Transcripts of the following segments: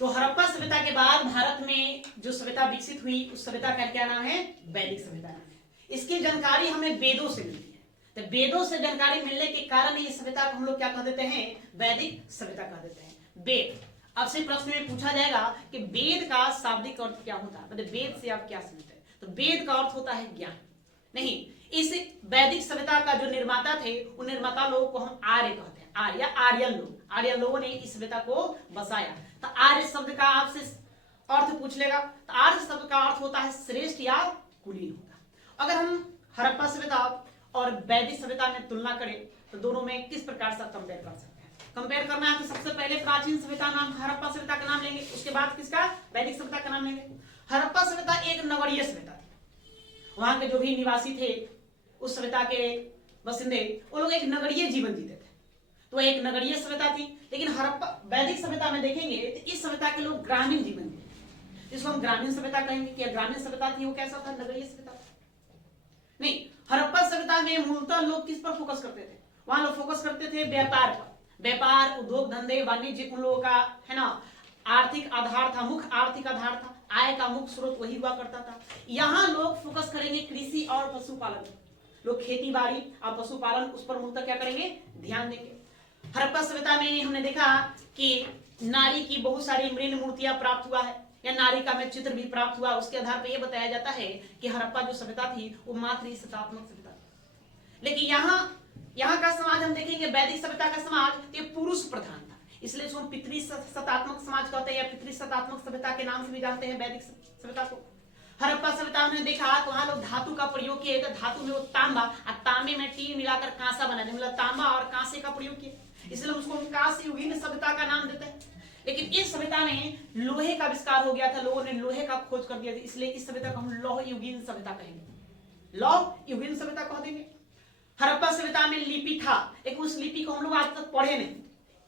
तो हड़प्पा सभ्यता के बाद भारत में जो सभ्यता विकसित हुई उस सभ्यता का क्या नाम है? वैदिक सभ्यता नाम है। इसकी जानकारी हमें वेदों से मिलती है। तो वेदों से जानकारी मिलने के कारण इस सभ्यता को हम लोग क्या कह देते हैं? वैदिक सभ्यता कह देते हैं। वेद, आपसे प्रश्न में पूछा जाएगा कि वेद का शाब्दिक अर्थ क्या होता है, मतलब वेद से आप क्या समझते हैं? तो वेद का अर्थ होता है ज्ञान। नहीं, इस वैदिक सभ्यता का जो निर्माता थे उन निर्माता लोगों को हम आर्य कहते हैं। आर्य, आर्यन लोग, आर्यन लोगों ने इस सभ्यता को बसाया। तो आर्य शब्द का आपसे अर्थ पूछ लेगा, तो आर्य शब्द का अर्थ होता है श्रेष्ठ या कुलीन होगा। अगर हम हड़प्पा सभ्यता और वैदिक सभ्यता में तुलना करें तो दोनों में किस प्रकार से कंपेयर कर सकते हैं? कंपेयर करना है तो सबसे पहले प्राचीन सभ्यता नाम हड़प्पा सभ्यता का नाम लेंगे, उसके बाद किसका? वैदिक सभ्यता का नाम लेंगे। हड़प्पा सभ्यता एक नगरीय सभ्यता थी। वहां के जो भी निवासी थे, उस सभ्यता के बसिंदे, वो लोग एक नगरीय जीवन जीते थे, तो एक नगरीय सभ्यता थी। लेकिन हड़प्पा वैदिक सभ्यता में देखेंगे तो इस सभ्यता के लोग ग्रामीण जीवन जीते, जिसको हम ग्रामीण सभ्यता कहेंगे। क्या ग्रामीण सभ्यता थी वो कैसा था? नगरीय सभ्यता नहीं। हड़प्पा सभ्यता में मूलतः लोग किस पर फोकस करते थे? वहां लोग फोकस करते थे व्यापार पर। व्यापार, उद्योग धंधे, वाणिज्य उन लोगों का है ना आर्थिक आधार था, मुख्य आर्थिक आधार था, आय का मुख्य स्रोत वही हुआ करता था। यहाँ लोग फोकस करेंगे कृषि और पशुपालन, लोग खेती बाड़ी और पशुपालन उस पर मूलतः क्या करेंगे? ध्यान देंगे। हड़प्पा सभ्यता में हमने देखा कि नारी की बहुत सारी मृण मूर्तियां प्राप्त हुआ है, या नारी का में चित्र भी प्राप्त हुआ। उसके आधार पर यह बताया जाता है कि हड़प्पा जो सभ्यता थी वो मातृसत्तात्मक सभ्यता थी। लेकिन यहाँ का समाज हम देखेंगे, वैदिक सभ्यता का समाज ये पुरुष प्रधान था, इसलिए इसको पितृसत्तात्मक समाज कहते हैं, या पितृसत्तात्मक सभ्यता के नाम से भी जानते हैं वैदिक सभ्यता को। हड़प्पा सभ्यता में देखा तो वहां लोग धातु का प्रयोग किए, तो धातु में वो तांबा और तांबे में टीन मिलाकर कांसा बनाने, मतलब तांबा और कांसे का प्रयोग किए, इसलिए उसको हम कांस्य युगीन सभ्यता का नाम देते हैं। लेकिन इस सभ्यता में लोहे का आविष्कार हो गया था, लोगों ने लोहे का खोज कर दिया था, इसलिए इस सभ्यता को हम लौह युगीन सभ्यता कहेंगे, लौह युगीन सभ्यता कह देंगे। हड़प्पा सभ्यता में लिपि था, लेकिन उस लिपि को हम लोग आज तक पढ़े नहीं,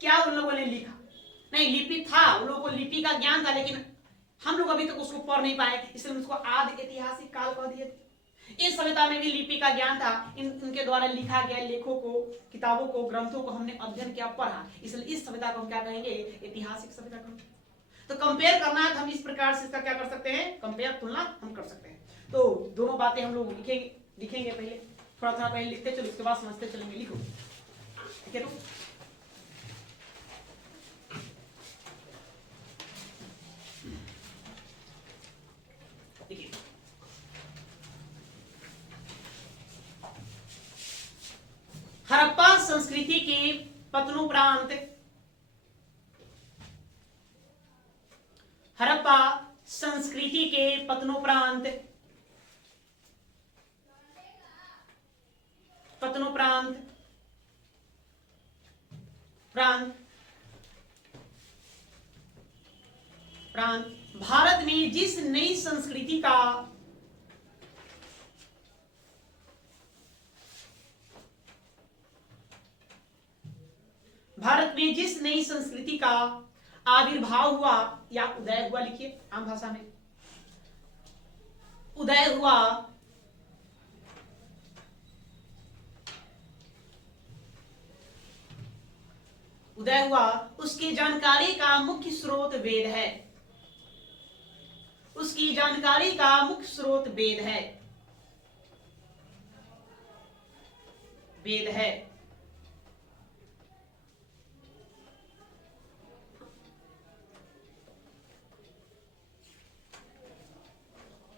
क्या उन लोगों ने लिखा नहीं। लिपि था, उन लोगों को लिपि का ज्ञान था, लेकिन हम लोग अभी तक उसको पढ़ नहीं पाए, इसलिए उसको आदि ऐतिहासिक काल कह दिए। इस सभ्यता में भी लिपि का ज्ञान था, इनके द्वारा लिखा गया लेखों को, किताबों को, ग्रंथों को हमने अध्ययन किया, पढ़ा, इसलिए इस सभ्यता को हम क्या कहेंगे? ऐतिहासिक सभ्यता कहेंगे। तो कंपेयर करना है तो हम इस प्रकार से इसका क्या कर सकते हैं? कंपेयर, तुलना हम कर सकते हैं। तो दोनों बातें हम लोग लिखेंगे पहले, थोड़ा थोड़ा पहले लिखते चलो, उसके बाद समझते चलेंगे। लिखो, ठीक है? तो हड़प्पा संस्कृति के पतनोपरांत, हड़प्पा संस्कृति के पतनोपरांत भारत में जिस नई संस्कृति का आविर्भाव हुआ या उदय हुआ, लिखिए आम भाषा में, उदय हुआ, उसकी जानकारी का मुख्य स्रोत वेद है। उसकी जानकारी का मुख्य स्रोत वेद है।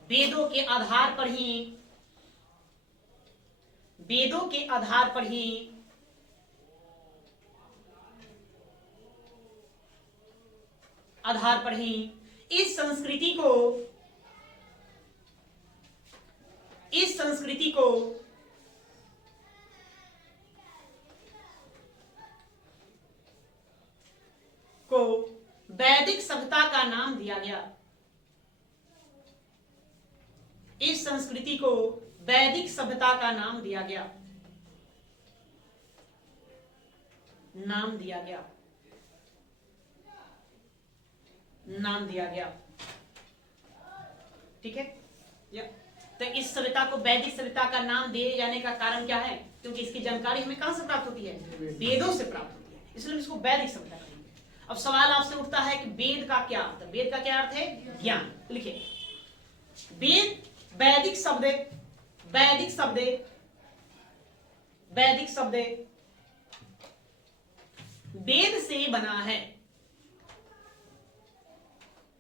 वेदों के आधार पर ही इस संस्कृति को वैदिक सभ्यता का नाम दिया गया। इस संस्कृति को वैदिक सभ्यता का नाम दिया गया। ठीक है? तो इस सभ्यता को वैदिक सभ्यता का नाम दिए जाने का कारण क्या है? क्योंकि इसकी जानकारी हमें कहां से प्राप्त होती है? वेदों से प्राप्त होती है, इसलिए इसको वैदिक सभ्यता कहेंगे। अब सवाल आपसे उठता है कि वेद का क्या अर्थ है? वेद का क्या अर्थ है? ज्ञान। लिखिए, वेद वैदिक शब्द, वैदिक शब्द, वैदिक शब्द वेद से बना है,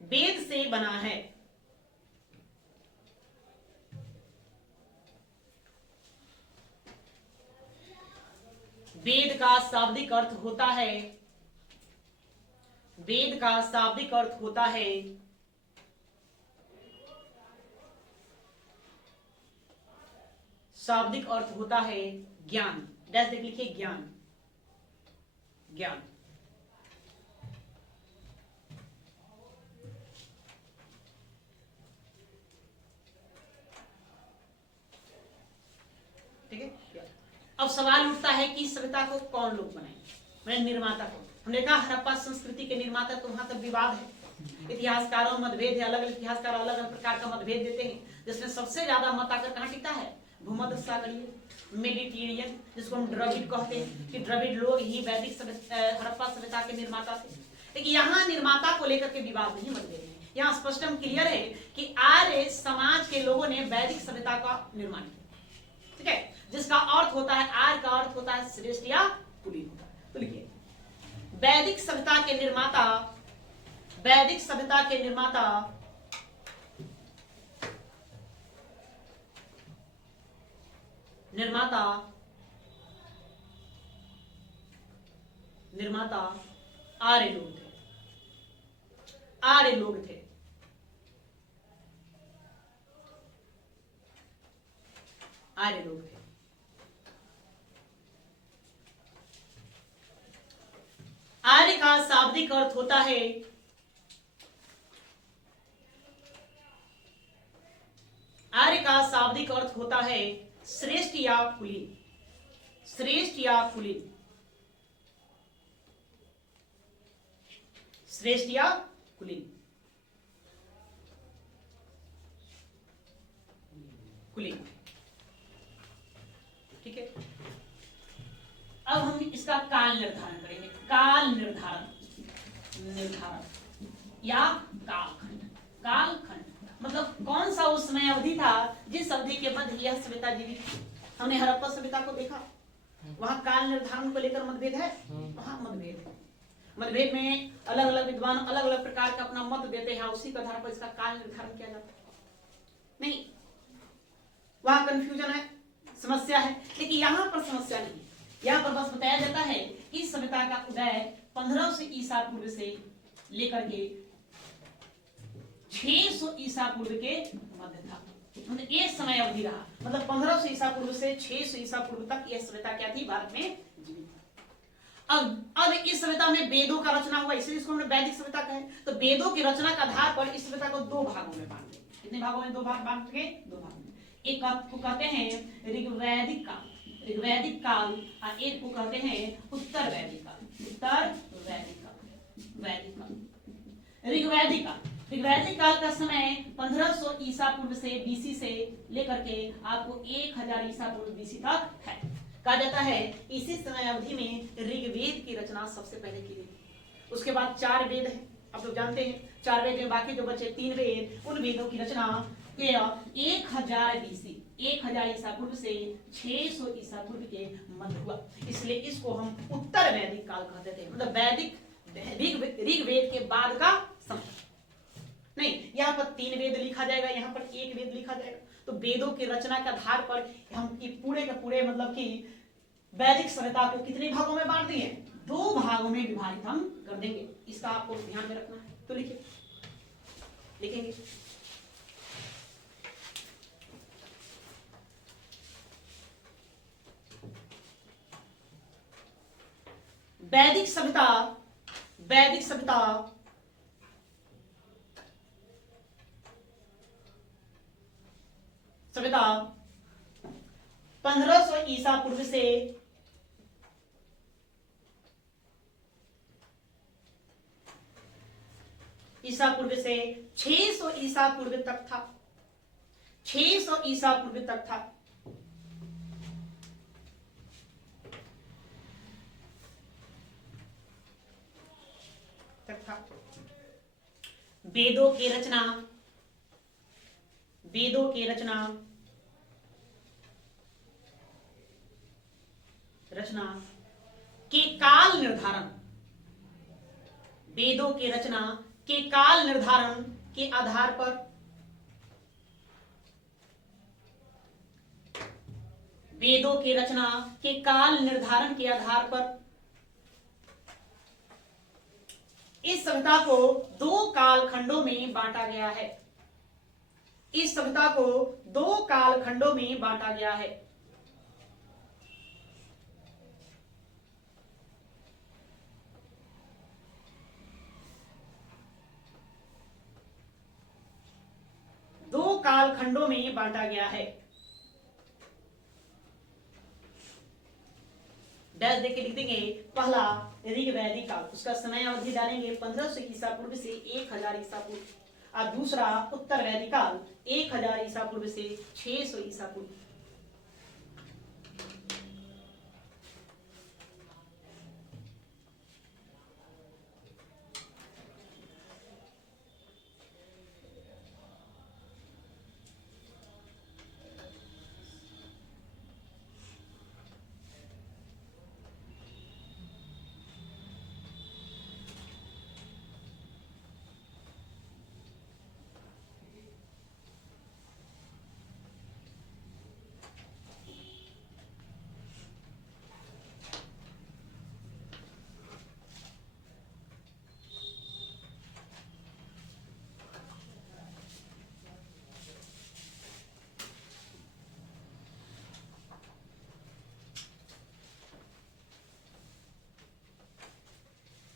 वेद से बना है। वेद का शाब्दिक अर्थ होता है, वेद का शाब्दिक अर्थ होता है शाब्दिक अर्थ होता है ज्ञान। डैश देख लिखिए, ज्ञान, ज्ञान। ठीक है। अब सवाल उठता है कि सभ्यता को कौन लोग बनाएंगे? मैंने निर्माता को, हमने कहा हड़प्पा संस्कृति के निर्माता, तो वहां तक विवाद है, इतिहासकारों में मतभेद है, अलग अलग इतिहासकार अलग अलग प्रकार का मतभेद देते हैं, जिसमें सबसे ज्यादा मत आकर कहां टिकता है? भूमध्य सागरीय, मेडिटेरियन, जिसको हम द्रविड़ कहते हैं, कि द्रविड़ लोग ही वैदिक हड़प्पा सभ्यता के निर्माता थे। लेकिन यहाँ निर्माता को लेकर के विवाद नहीं, मतभेद है। यहाँ स्पष्ट क्लियर है कि आर्य समाज के लोगों ने वैदिक सभ्यता का निर्माण किया। ठीक है, जिसका अर्थ होता है, आर्य का अर्थ होता है श्रेष्ठ या कुलीन होता है। तो लिखिए, वैदिक सभ्यता के निर्माता, वैदिक सभ्यता के निर्माता निर्माता निर्माता आर्य लोग थे, आर्य लोग थे। आर्य लोग थे। आर्य का शाब्दिक अर्थ होता है, आर्य का शाब्दिक अर्थ होता है श्रेष्ठ या कुलीन, श्रेष्ठ या कुलीन, श्रेष्ठ या कुलीन, कुलीन। ठीक है, अब हम इसका काल निर्धारण करेंगे। काल निर्धारण, निर्धारण या कालखंड। कालखंड मतलब कौन सा उस समय अवधि था जिस अवधि के मध्य यह सभ्यता जीवित थी। हमने हड़प्पा सभ्यता को देखा, वहां काल निर्धारण को लेकर मतभेद है, वहां मतभेद है। मतभेद में अलग अलग विद्वान अलग अलग प्रकार का अपना मत देते हैं, उसी के आधार पर इसका काल निर्धारण किया जाता है। नहीं, वहां कंफ्यूजन है, समस्या है। लेकिन यहां पर समस्या नहीं, यहां पर बस बताया जाता है कि सभ्यता का उदय 1500 ईसा पूर्व से लेकर के 600 ईसा पूर्व के मध्य था। मतलब एक समय अवधि रहा, मतलब 1500 ईसा पूर्व से 600 ईसा पूर्व तक यह सभ्यता क्या थी? भारत में जीवित। अब इस सभ्यता में वेदों का रचना हुआ, इसलिए इसको हमने वैदिक सभ्यता कहे। तो वेदों की रचना के आधार पर इस सभ्यता को दो भागों में बांट दिया। कितने भागों में? दो भाग बांट के, दो भाग में। एक को कहते हैं ऋग्वैदिक काल, ऋग्वैदिक काल, और एक को कहते हैं उत्तर वैदिक काल, उत्तर वैदिक काल, वैदिक काल। ऋग्वैदिक काल, ऋग्वैदिक काल का समय 1500 ईसा पूर्व से बीसी से लेकर के आपको 1000 ईसा पूर्व बीसी तक है। कहा जाता है इसी समय अवधि में ऋग्वेद की रचना सबसे पहले की गई। उसके बाद 4 वेद हैं, आप लोग जानते हैं। 4 वेद में बाकी जो बचे 3 वेद, उन वेदों की रचना 1000 बीसी, 1000 ईसा पूर्व से 600 ईसा पूर्व के मध्य हुआ। इसलिए इसको हम उत्तर वैदिक काल कहते थे, मतलब वैदिक ऋग्वेद के बाद का समय। नहीं, यहाँ पर 3 वेद लिखा जाएगा, यहाँ पर 1 वेद लिखा जाएगा। तो वेदों की रचना के आधार पर हम पूरे के पूरे मतलब कि वैदिक सभ्यता को कितने भागों में बांट दिए? 2 भागों में विभाजित हम कर देंगे। इसका आपको ध्यान में रखना है। तो लिखिए, लिखेंगे वैदिक सभ्यता, वैदिक सभ्यता सभ्यता 1500 ईसा पूर्व से 600 ईसा पूर्व तक था, 600 ईसा पूर्व तक था। वेदों की रचना, वेदों की रचना, रचना के काल निर्धारण, वेदों की रचना के काल निर्धारण के आधार पर, वेदों की रचना के काल निर्धारण के आधार पर इस सभ्यता को दो कालखंडों में बांटा गया है। इस सभ्यता को दो कालखंडों में बांटा गया है। दो कालखंडों में बांटा गया है। डैश देख के लिख देंगे। पहला ऋग वैदिक काल, उसका समय अवधि डालेंगे 1500 ईसा पूर्व से 1000 ईसा पूर्व। और दूसरा उत्तर वैदिक काल 1000 ईसा पूर्व से 600 ईसा पूर्व।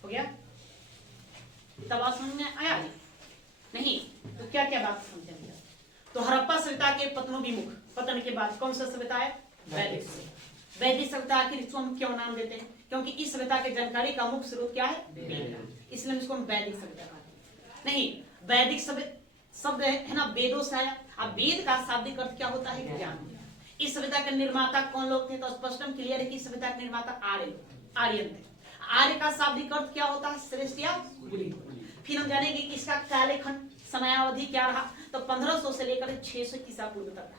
हो गया? तब बात समझ में आया नहीं? तो क्या क्या बात समझेंगे? तो हड़प्पा सभ्यता के पतनोन्मुख, पतन के बाद कौन सा सभ्यता है? वैदिक सभ्यता। वैदिक सभ्यता आखिर इसको हम क्यों नाम देते हैं? क्योंकि इस सभ्यता की जानकारी का मुख्य स्रोत क्या है? वेद। इसलिए हम इसको वैदिक सभ्यता कहते हैं। नहीं, वैदिक शब्द है ना, वेदों से आया। अब वेद का शाब्दिक अर्थ क्या होता है? ज्ञान। इस सभ्यता के निर्माता कौन लोग थे? तो स्पष्ट क्लियर है कि सभ्यता के निर्माता आर्यन थे। आर्य का शाब्दिक अर्थ क्या होता है? श्रेष्ठ या कुलीन। फिर हम जानेंगे कि इसका कालखंड समयावधि क्या रहा। तो 1500 से लेकर 600 ईसा पूर्व तक।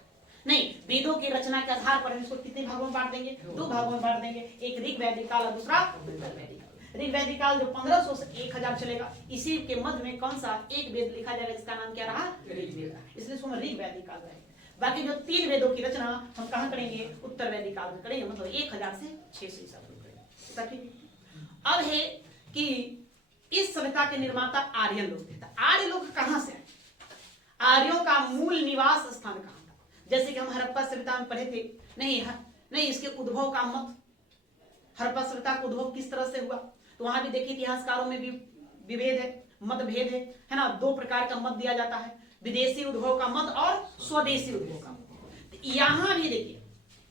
नहीं, वेदों की रचना के आधार पर हम इसको कितने भागों में बांट देंगे? दो भागों में बांट देंगे। एक ऋग वैदिक काल और दूसरा उत्तर वैदिक काल। ऋग वैदिक काल जो 1500 से 1000 चलेगा, इसी के मध्य में कौन सा एक वेद लिखा जाएगा जिसका नाम क्या रहा? ऋग्वेद। इसलिए इसको ऋग वैदिक काल रहेगा। बाकी जो 3 वेदों की रचना हम कहां करेंगे? उत्तर वैदिक काल में करेंगे, मतलब 1000 से 600 ईसा पूर्व करेंगे। अब है कि इस सभ्यता के निर्माता आर्यन लोग थे। आर्य लोग कहां से आए? आर्यों का मूल निवास स्थान कहां था? जैसे कि हम हड़प्पा सभ्यता में पढ़े थे। नहीं, इसके उद्भव का मत, हड़प्पा सभ्यता का उद्भव किस तरह से हुआ, तो वहां भी देखिए इतिहासकारों में भी विभेद है, मतभेद है ना। 2 प्रकार का मत दिया जाता है, विदेशी उद्भव का मत और स्वदेशी उद्भव का मत। तो यहां भी देखिए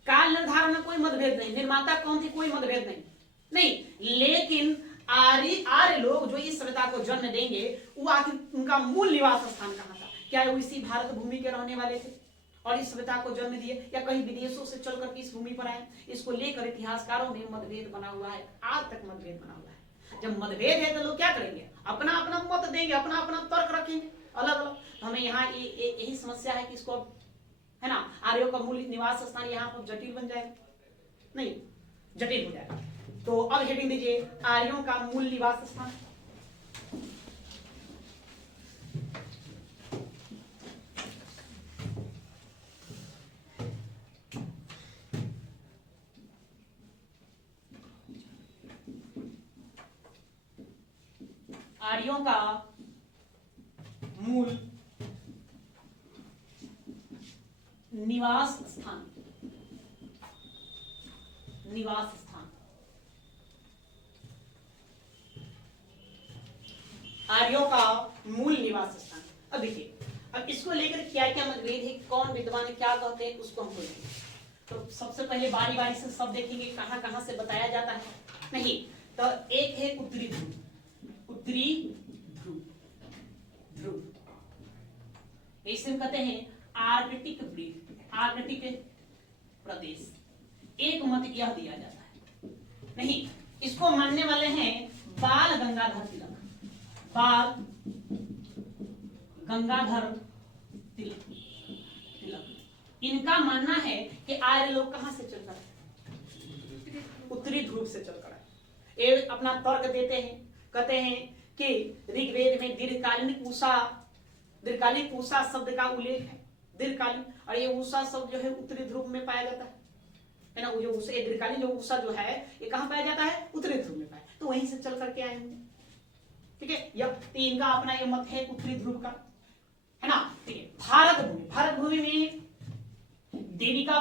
काल निर्धारण में कोई मतभेद नहीं, निर्माता कौन थे कोई मतभेद नहीं, लेकिन आर्य लोग जो इस सभ्यता को जन्म देंगे, वो आखिर उनका मूल निवास स्थान कहां था? क्या वो इसी भारत भूमि के रहने वाले थे और इस सभ्यता को जन्म दिए, या कहीं विदेशों से चल करके इस भूमि पर आए? इसको लेकर इतिहासकारों में मतभेद बना हुआ है, आज तक मतभेद बना हुआ है। जब मतभेद है तो लोग क्या करेंगे? अपना अपना मत देंगे, अपना अपना तर्क रखेंगे अलग अलग। तो हमें यहाँ यही समस्या है कि इसको, है ना, आर्यों का मूल निवास स्थान यहाँ पर जटिल बन जाएगा, नहीं जटिल हो जाएगा। तो अब हेडिंग दीजिए, आर्यों का मूल निवास स्थान। आर्यों का मूल निवास स्थान, निवास स्थान। आर्यों का मूल निवास स्थान। अब देखिए, अब इसको लेकर क्या क्या मतभेद है, कौन विद्वान क्या कहते हैं, उसको हम बोलेंगे। तो सबसे पहले बारी बारी से सब देखेंगे कहां कहां से बताया जाता है। नहीं, तो एक है उत्तरी ध्रुव, उत्तरी ध्रुव, इसे हम कहते हैं आर्कटिक द्वीप, आर्कटिक प्रदेश। एक मत यह दिया जाता है। नहीं, इसको मानने वाले हैं बाल गंगाधर तिलक, बाल गंगाधर तिलक। इनका मानना है कि आर्य लोग कहां से चलकर आए? उत्तरी ध्रुव से चलकर आए। ये अपना तर्क देते हैं, कहते हैं कि ऋग्वेद में दीर्घकालीन उषा शब्द का उल्लेख है, दीर्घकालीन, और ये उषा शब्द जो है उत्तरी ध्रुव में पाया जाता है ना। वो जो दीर्घकालीन जो उषा जो है ये कहां पाया जाता है? उत्तरी ध्रुव में पाया, तो वहीं से चल करके आए होंगे। ठीक है, इनका अपना ये मत है उत्तरी ध्रुव का, है ना। ठीक है, भारत भूमि में देविका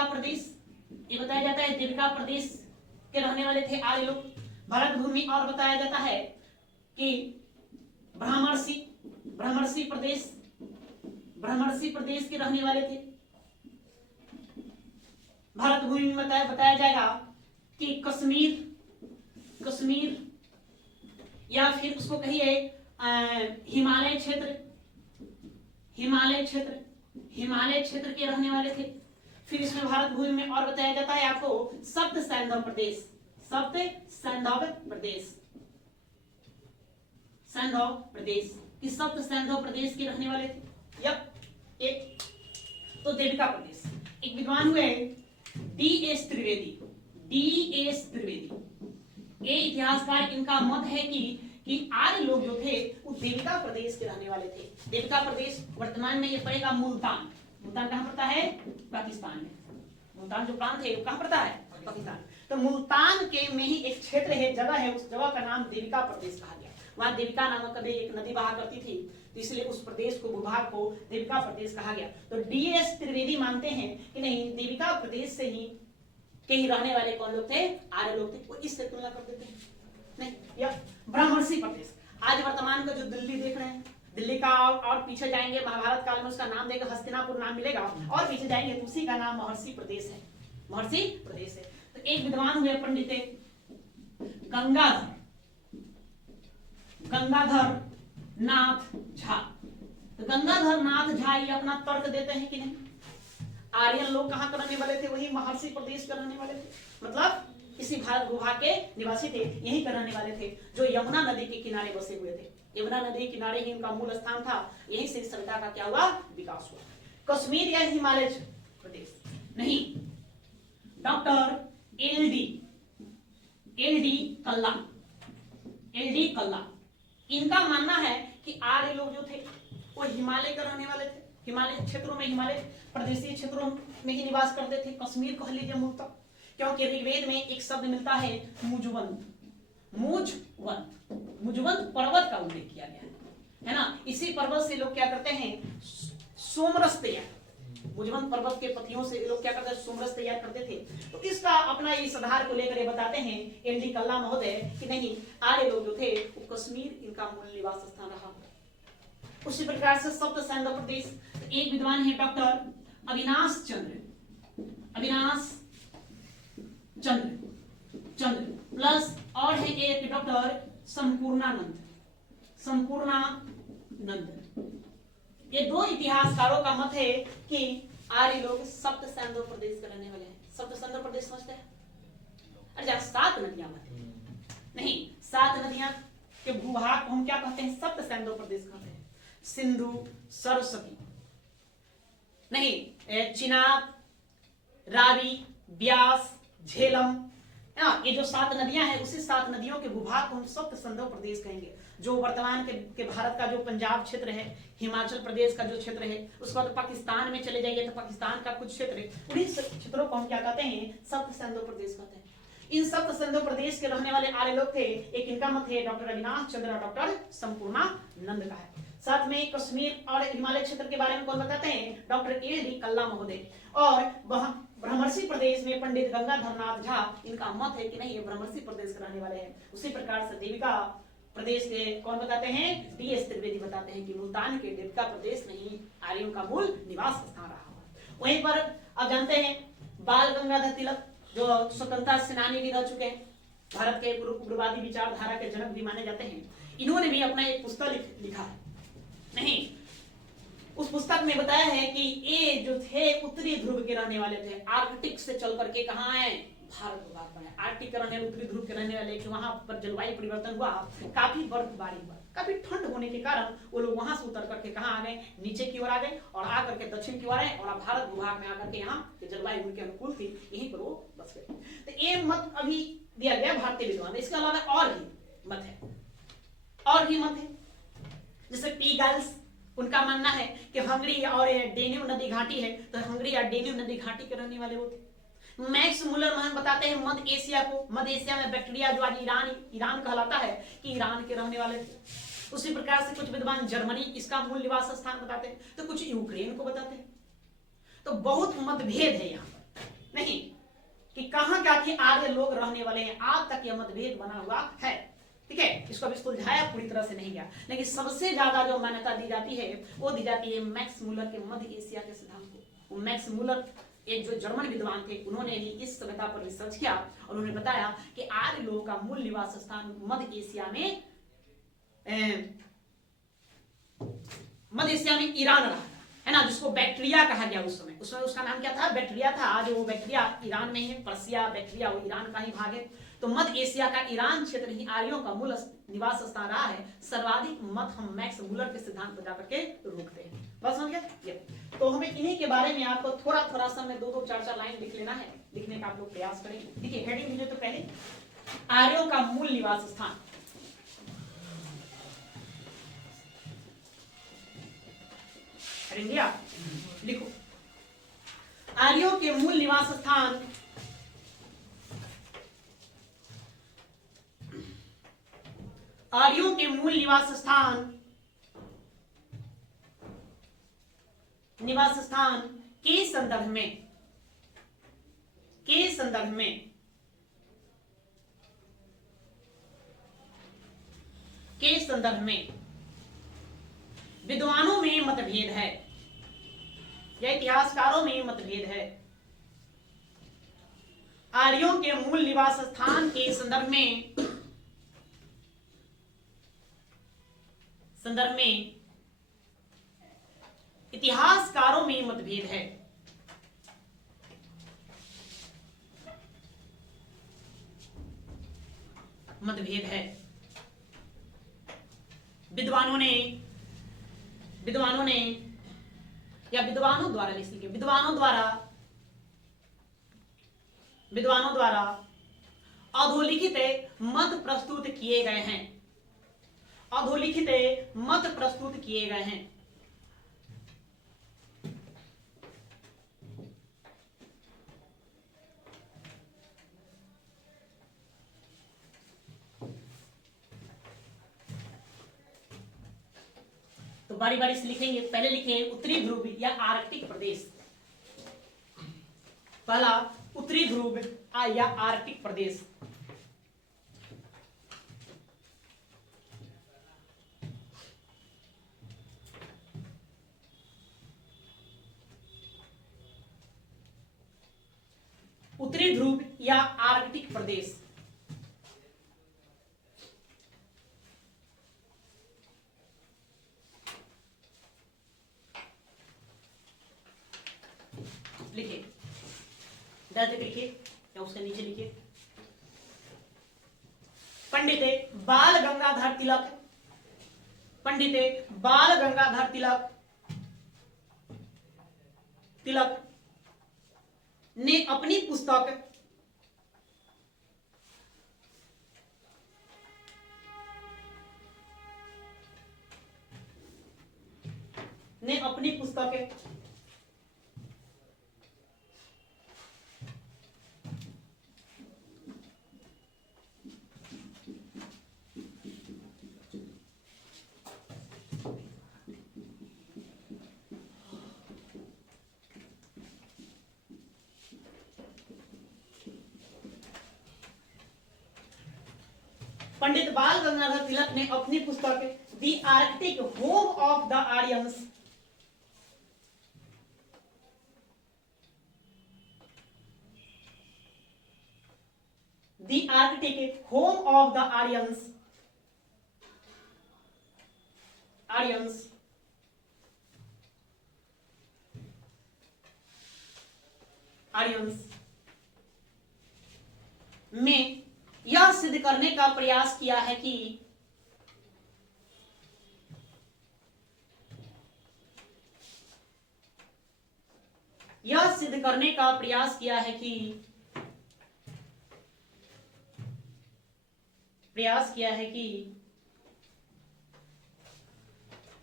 प्रदेश ये बताया जाता है, देविका प्रदेश के रहने वाले थे आर्य लोग भारत भूमि। और बताया जाता है कि ब्रह्मर्षि प्रदेश के रहने वाले थे। भारत भूमि में बताया जाएगा कि कश्मीर या फिर उसको कहिए हिमालय क्षेत्र के रहने वाले थे। फिर इसमें भारत भूमि में और बताया जाता है आपको सप्त सैंधव प्रदेश के रहने वाले थे। एक तो देविका प्रदेश, एक विद्वान हुए डी.एस. त्रिवेदी। ये इतिहासकार, इनका मत है कि आर्य लोग जो थे वो देविका प्रदेश के रहने वाले थे। देविका प्रदेश वर्तमान में ये पड़ेगा मुल्तान कहां पड़ता है? पाकिस्तान में। मुल्तान जो प्रांत है वो कहां पड़ता है? पाकिस्तान। तो मुल्तान के में ही एक क्षेत्र है, जगह है, उस जगह का नाम देविका प्रदेश कहा गया। वहां देविका नामक कभी एक नदी बहा करती थी, तो इसलिए उस प्रदेश को, भूभाग को देविका प्रदेश कहा गया। तो डी.एस. त्रिवेदी मानते हैं कि नहीं, देविका प्रदेश से ही के ही रहने वाले कौन लोग थे? आर्य लोग थे। वो इससे तुलना कर देते हैं नहीं। या ब्रह्मर्षि प्रदेश, आज वर्तमान का जो दिल्ली देख रहे हैं, दिल्ली का और पीछे जाएंगे महाभारत काल में उसका नाम देगा हस्तिनापुर नाम मिलेगा, और पीछे जाएंगे तो उसी का नाम महर्षि प्रदेश है। तो एक विद्वान हुए पंडित गंगाधर नाथ झा। तो गंगाधर नाथ झा ये अपना तर्क देते हैं कि नहीं, आर्यन लोग कहां के रहने वाले थे? वही महर्षि प्रदेश के रहने वाले थे, मतलब इसी भारत भूभाग के निवासी थे, यहीं के रहने वाले थे, जो यमुना नदी के किनारे बसे हुए थे। यमुना नदी के किनारे ही इनका मूल स्थान था, यहीं से सभ्यता का क्या हुआ? विकास हुआ। कश्मीर या हिमालय प्रदेश नहीं, डॉक्टर एल.डी. कल्ला, इनका मानना है कि आर्य लोग जो थे वो हिमालय के रहने वाले थे, हिमालय क्षेत्रों में, हिमालय प्रदेशीय क्षेत्रों में ही निवास करते थे। कश्मीर कह लीजिए मूलतः, क्योंकि ऋग्वेद में एक शब्द मिलता है मुजवंत पर्वत का उल्लेख किया गया है ना। इसी पर्वत से लोग क्या करते हैं? सोमरस तैयार, मुजवंत पर्वत के पत्तियों से लोग क्या करते हैं? सोमरस तैयार करते थे। तो इसका अपना इस आधार को लेकर ये बताते हैं एल.डी. कल्ला महोदय कि नहीं, आर्य लोग जो थे वो कश्मीर इनका मूल निवास स्थान रहा। उसी प्रकार से सप्त सैंधव प्रदेश, एक विद्वान है डॉक्टर अविनाश चंद्र प्लस और है एक डॉक्टर संपूर्णानंद। ये दो इतिहासकारों का मत है कि आर्य लोग सप्त सैंधव प्रदेश के रहने वाले हैं। सप्त सैंधव प्रदेश समझते हैं? अरे 7 नदियां नहीं, 7 नदियां के भूभाग को हम क्या कहते हैं? सप्त सैंधव प्रदेश कहते हैं। सिंधु, सरस्वती नहीं, चिनाब, रावी, ब्यास, झेलम, ये जो 7 नदियां हैं, उसी 7 नदियों के भूभाग को हम सप्त सैंधव प्रदेश कहेंगे। जो वर्तमान के भारत का जो पंजाब क्षेत्र है, हिमाचल प्रदेश का जो क्षेत्र है, उसके बाद पाकिस्तान में चले जाइए तो पाकिस्तान का कुछ क्षेत्र है, उन्हीं क्षेत्रों को हम क्या कहते हैं? सप्त सैंधव प्रदेश कहते हैं। इन सप्त सैंधव प्रदेश के रहने वाले आर्य लोग थे। एक इनका मत है डॉक्टर अविनाश चंद्र और डॉक्टर संपूर्णानंद का है। साथ में कश्मीर और हिमालय क्षेत्र के बारे में कौन बताते हैं? Doctor LD. कल्ला महोदय। और ब्रह्मर्षि प्रदेश में पंडित गंगाधर नाथ झा, इनका मत है कि नहीं, ये ब्रह्मर्षि प्रदेश के रहने वाले हैं। उसी प्रकार से देविका प्रदेश के कौन बताते हैं? डी.एस. त्रिवेदी बताते हैं कि मुल्तान के देविका प्रदेश नहीं, आर्यों का मूल निवास स्थान रहा हुआ। वहीं पर आप जानते हैं बाल गंगाधर तिलक, जो स्वतंत्रता सेनानी भी रह चुके हैं, भारत के उग्रवादी विचारधारा के जनक भी माने जाते हैं। इन्होंने भी अपना एक पुस्तक लिखा है नहीं, उस पुस्तक में बताया है कि ये जो थे उत्तरी ध्रुव के रहने वाले थे, आर्कटिक से चल करके कहां आए? भारत भूभाग बना। आर्कटिक के रहने उत्तरी ध्रुव के रहने वाले कि वहां पर जलवायु परिवर्तन हुआ, काफी बर्फबारी हुआ, काफी ठंड होने के कारण वो लोग वहां से उतर करके कहाँ आ गए, नीचे की ओर आ गए और आकर के दक्षिण की ओर आए और भारत भूभाग में आकर के यहाँ जलवायु उनके अनुकूल थी, यहीं पर वो बस गए। तो ये मत अभी दिया गया भारतीय विद्वान। इसके अलावा और भी मत है, और भी मत है, जैसे पी गर्ल्स, उनका मानना है कि हंगरी और डेन्यू नदी घाटी है, तो हंगरी या डेन्यू नदी घाटी के रहने वाले वो थे। मैक्स मुलर महन बताते हैं मध्य एशिया को, मध्य एशिया में बैक्टीरिया जो आज ईरान कहलाता है कि ईरान के रहने वाले थे। उसी प्रकार से कुछ विद्वान जर्मनी इसका मूल निवास स्थान बताते हैं, तो कुछ यूक्रेन को बताते हैं। तो बहुत मतभेद है यहाँ पर, नहीं कि कहां क्या कि आर्य लोग रहने वाले हैं, आज तक यह मतभेद बना हुआ है। ठीक है, इसको अभी सुलझाया पूरी तरह से नहीं गया, लेकिन सबसे ज्यादा जो मान्यता दी जाती है वो दी जाती है मैक्स मुलर के मध्य एशिया के सिद्धांत को। मैक्स मुलर एक जो जर्मन विद्वान थे, उन्होंने ही इस सभ्यता पर रिसर्च किया और उन्होंने बताया कि आर्य लोगों का मूल निवास स्थान मध्य एशिया में ईरान रहा है ना, जिसको बैक्टीरिया कहा गया उस समय उसका नाम क्या था, बैक्टीरिया था। आज वो बैक्टीरिया ईरान में है, पर्सिया बैक्टीरिया वो ईरान का ही भाग है। तो मध्य एशिया का ईरान क्षेत्र ही आर्यों का मूल निवास स्थान रहा है। सर्वाधिक मत हम मैक्स मुलर के सिद्धांत पर जाकर के रोकते हैं। बस समझ गए। तो हमें इन्हीं के बारे में आपको थोड़ा थोड़ा सा में 2-2 4-4 लाइन लिख लेना है, लिखने का आप लोग प्रयास करेंगे। देखिए हेडिंग लीजिए, तो पहले आर्यों का मूल निवास स्थान, इंडिया लिखो। आर्यों के मूल निवास स्थान आर्यों के मूल निवास स्थान के संदर्भ में विद्वानों में मतभेद है या इतिहासकारों में मतभेद है। आर्यों के मूल निवास स्थान के संदर्भ में इतिहासकारों में मतभेद है। विद्वानों ने या विद्वानों द्वारा लिख लीजिए, विद्वानों द्वारा अधोलिखित मत प्रस्तुत किए गए हैं। तो बारी बारी से लिखेंगे। पहले लिखें उत्तरी ध्रुव या आर्कटिक प्रदेश। पहला उत्तरी ध्रुव या आर्कटिक प्रदेश। उत्तरी ध्रुव या आर्कटिक प्रदेश। लिखिए, दर्ज लिखिए या उसके नीचे लिखिए। पंडित बाल गंगाधर तिलक ने अपनी पुस्तक पंडित बाल गंगाधर तिलक ने अपनी पुस्तक the Arctic home of the Aryans में यह सिद्ध करने का प्रयास किया है कि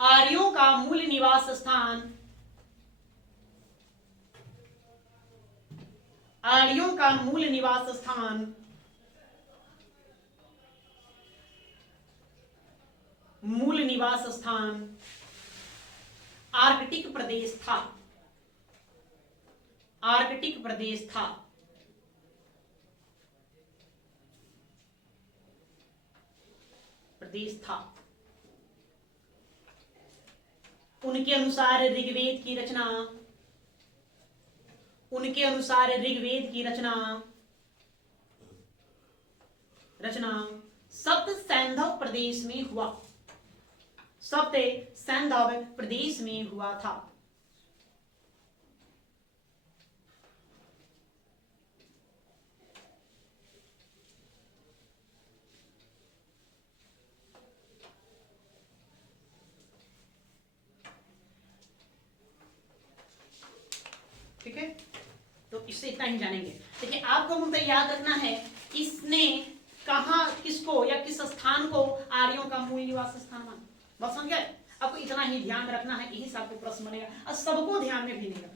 आर्यों का मूल निवास स्थान आर्कटिक प्रदेश था। उनके अनुसार ऋग्वेद की रचना सप्त सैंधव प्रदेश में हुआ था। ठीक है, तो इससे इतना ही जानेंगे। देखिए, आपको मुद्दा याद रखना है, इसने कहा किसको या किस स्थान को आर्यों का मूल निवास स्थान माना। बस समझ गए? आपको इतना ही ध्यान रखना है, यही आपको प्रश्न बनेगा। और सबको ध्यान में भी नहीं रखना,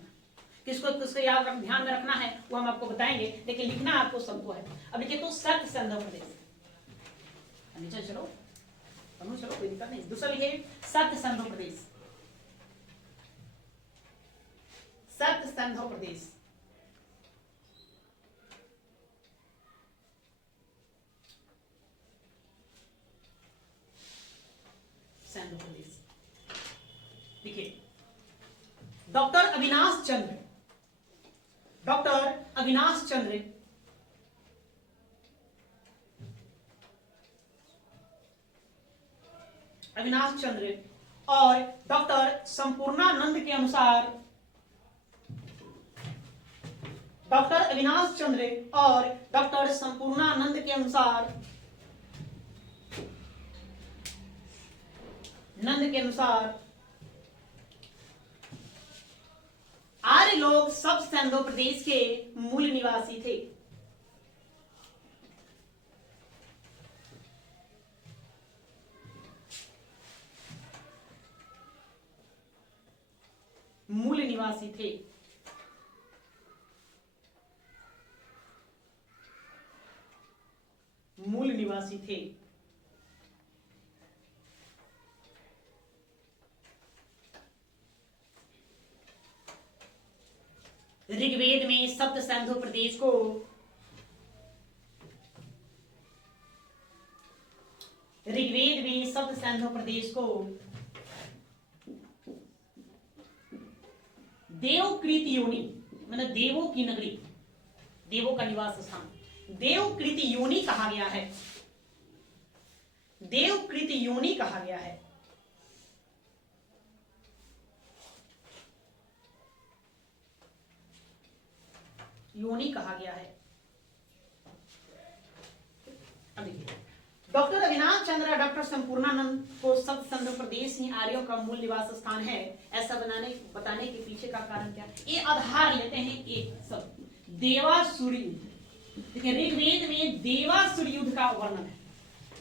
किसको ध्यान में रखना है वो हम आपको बताएंगे, लेकिन लिखना आपको सबको है। अब लिखिए तो सप्त सैंधव प्रदेश, नीचे चलो कोई दिक्कत नहीं। दूसरा लिखिए सप्त सैंधव प्रदेश, सप्त सैंधव प्रदेश। देखिए, डॉक्टर अविनाश चंद्र और डॉक्टर संपूर्णानंद के अनुसार आर्य लोग सप्त सैंधव प्रदेश के मूल निवासी थे। ऋग्वेद में सप्त सैंधव प्रदेश को देवकृत योनि, मतलब देवों की नगरी, देवों का निवास स्थान, देवकृत योनि कहा गया है। अब देखिए, डॉक्टर अविनाश चंद्र डॉक्टर संपूर्णानंद को सप्त सैंधव प्रदेश ही आर्यों का मूल निवास स्थान है, ऐसा बताने के पीछे का कारण क्या? ये आधार लेते हैं एक सब देवासुर युद्ध। देखिए, ऋग्वेद में देवासुर युद्ध का वर्णन है।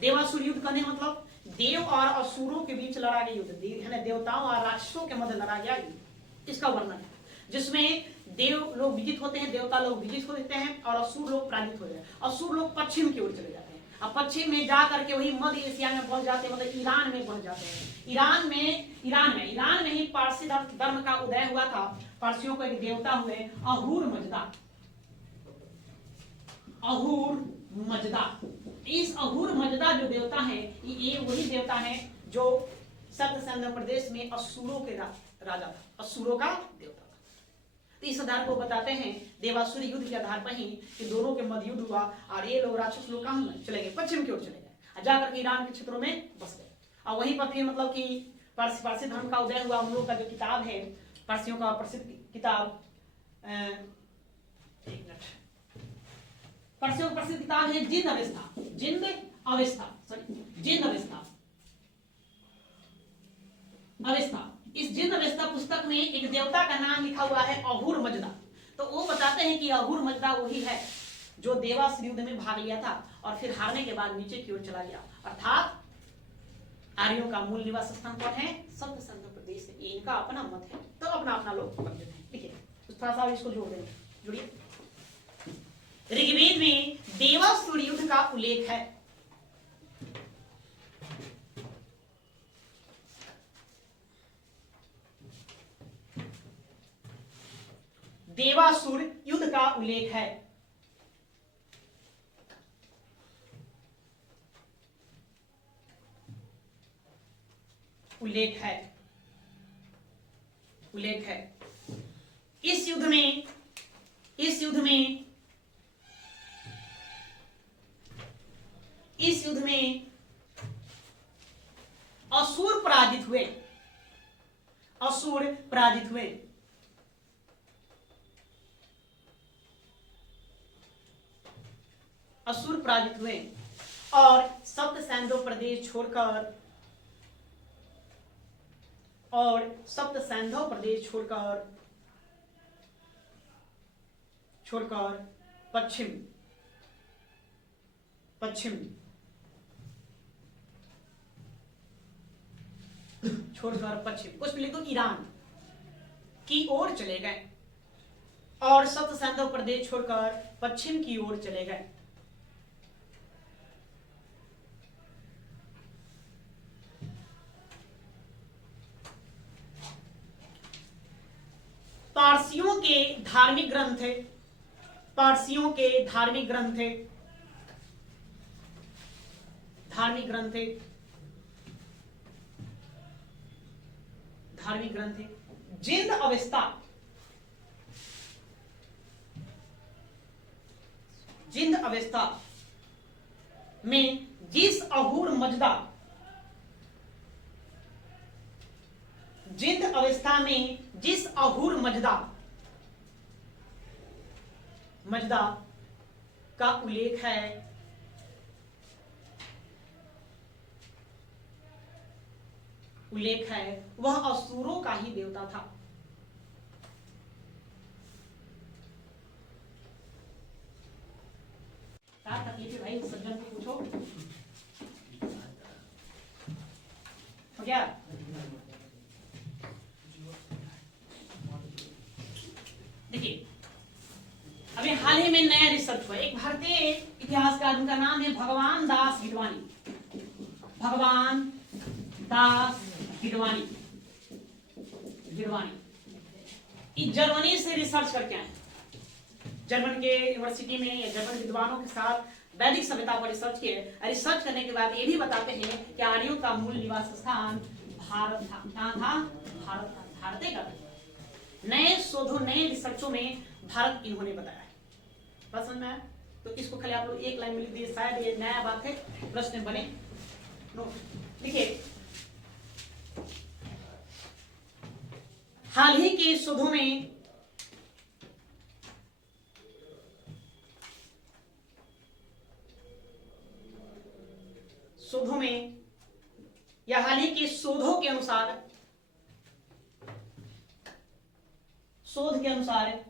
देवासुर युद्ध कहने मतलब देव और असुरों के बीच लड़ा गया युद्ध, देवताओं और राक्षसों के मध्य लड़ा गया युद्ध, इसका वर्णन है, जिसमें देव लोग विजित होते हैं, देवता लोग विजित होते हैं और असुर लोग पराजित हो जाते हैं। असुर लोग पश्चिम की ओर चले जाते हैं, अब पश्चिम में जा करके वही मध्य एशिया में पहुंच जाते हैं, मतलब ईरान में पहुंच जाते हैं। ईरान में ही पारसी धर्म का उदय हुआ था। पारसियों को एक देवता हुए अहूर मजदा। इस अहूर मजदा जो देवता है, ये वही देवता है जो सप्त सैंधव प्रदेश में असुरों के राजा था, असुरों का देवता था। तो इस आधार को बताते हैं देवासुर युद्ध के आधार पर ही कि दोनों के मध्य युद्ध हुआ और ये लोग राक्षस लोग कहां चले गए? पश्चिम की ओर चले गए, जाकर के ईरान के क्षेत्रों में बस गए। और वहीं पर फिर मतलब कि पारसी धर्म का उदय हुआ। उन लोगों का जो किताब है, पारसियों का प्रसिद्ध किताब, एक मिनट, प्रसिद्ध प्रसिद्ध किताब है जिंद अवस्था, जिंद अवस्था, सॉरी जिंद अवस्था, अवस्था। इस जिंद अवस्था पुस्तक में एक देवता का नाम लिखा हुआ है अहूर मजदा। तो वो बताते हैं कि अहूर मजदा वही है जो देवासुर युद्ध में भाग लिया था और फिर हारने के बाद नीचे की ओर चला गया, अर्थात आर्यों का मूल निवास स्थान कौन है? सप्त सिंधु प्रदेश है। ये इनका अपना मत है, तो अपना अपना लोग समझ लेते हैं। ठीक है, थोड़ा सा इसको जोड़ देंगे, जुड़िए। ऋग्वेद में देवासुर युद्ध का उल्लेख है। देवासुर युद्ध का उल्लेख है। उल्लेख है, उल्लेख है। इस युद्ध में, इस युद्ध में, इस युद्ध में असुर पराजित हुए, असुर पराजित हुए। असुर पराजित हुए और सप्त सैंधव प्रदेश छोड़कर, और सप्त सैंधव प्रदेश छोड़कर, छोड़कर पश्चिम, पश्चिम छोड़कर पश्चिम, कुछ लिख दो, ईरान की ओर चले गए और सप्त सैंधव प्रदेश छोड़कर पश्चिम की ओर चले गए। पारसियों के धार्मिक ग्रंथ है, पारसियों के धार्मिक ग्रंथ है, धार्मिक ग्रंथ है, धार्मिक ग्रंथ है। जिंद अवस्था, जिंद अवस्था में जिस अहूर मजदा, जिंद अवस्था में जिस अहूर मजदा, मजदा का उल्लेख है, उल्लेख है, वह असुरों का ही देवता था। क्या तकलीफ है भाई, सज्जन को पूछो। हो गया? देखिए, अभी हाल ही में नया रिसर्च हुआ, एक भारतीय इतिहासकार, उनका नाम है भगवान दास गिडवानी, भगवान दास गिडवानी, गिडवानी जर्मनी से रिसर्च करके आए, जर्मन के यूनिवर्सिटी में या जर्मन विद्वानों के साथ वैदिक सभ्यता पर रिसर्च किए। रिसर्च करने के बाद ये भी बताते हैं कि आर्यों का मूल निवास स्थान भारत था। कहां था? भारत था। भारत का नए शोधों, नए रिसर्चों में भारत इन्होंने बताया है। पसंद में आया तो इसको खाली आप लोग एक लाइन में लिख दिए, शायद ये नया बात है, प्रश्न बने। देखिए, हाल ही के शोधों में या हाल ही के शोधों के अनुसार, शोध के अनुसार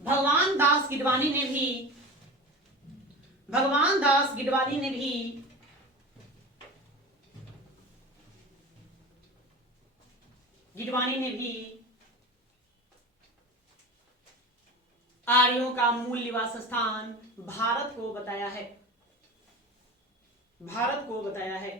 भगवान दास गिडवानी ने भी, भगवान दास गिडवानी ने भी आर्यों का मूल निवास स्थान भारत को बताया है, भारत को बताया है।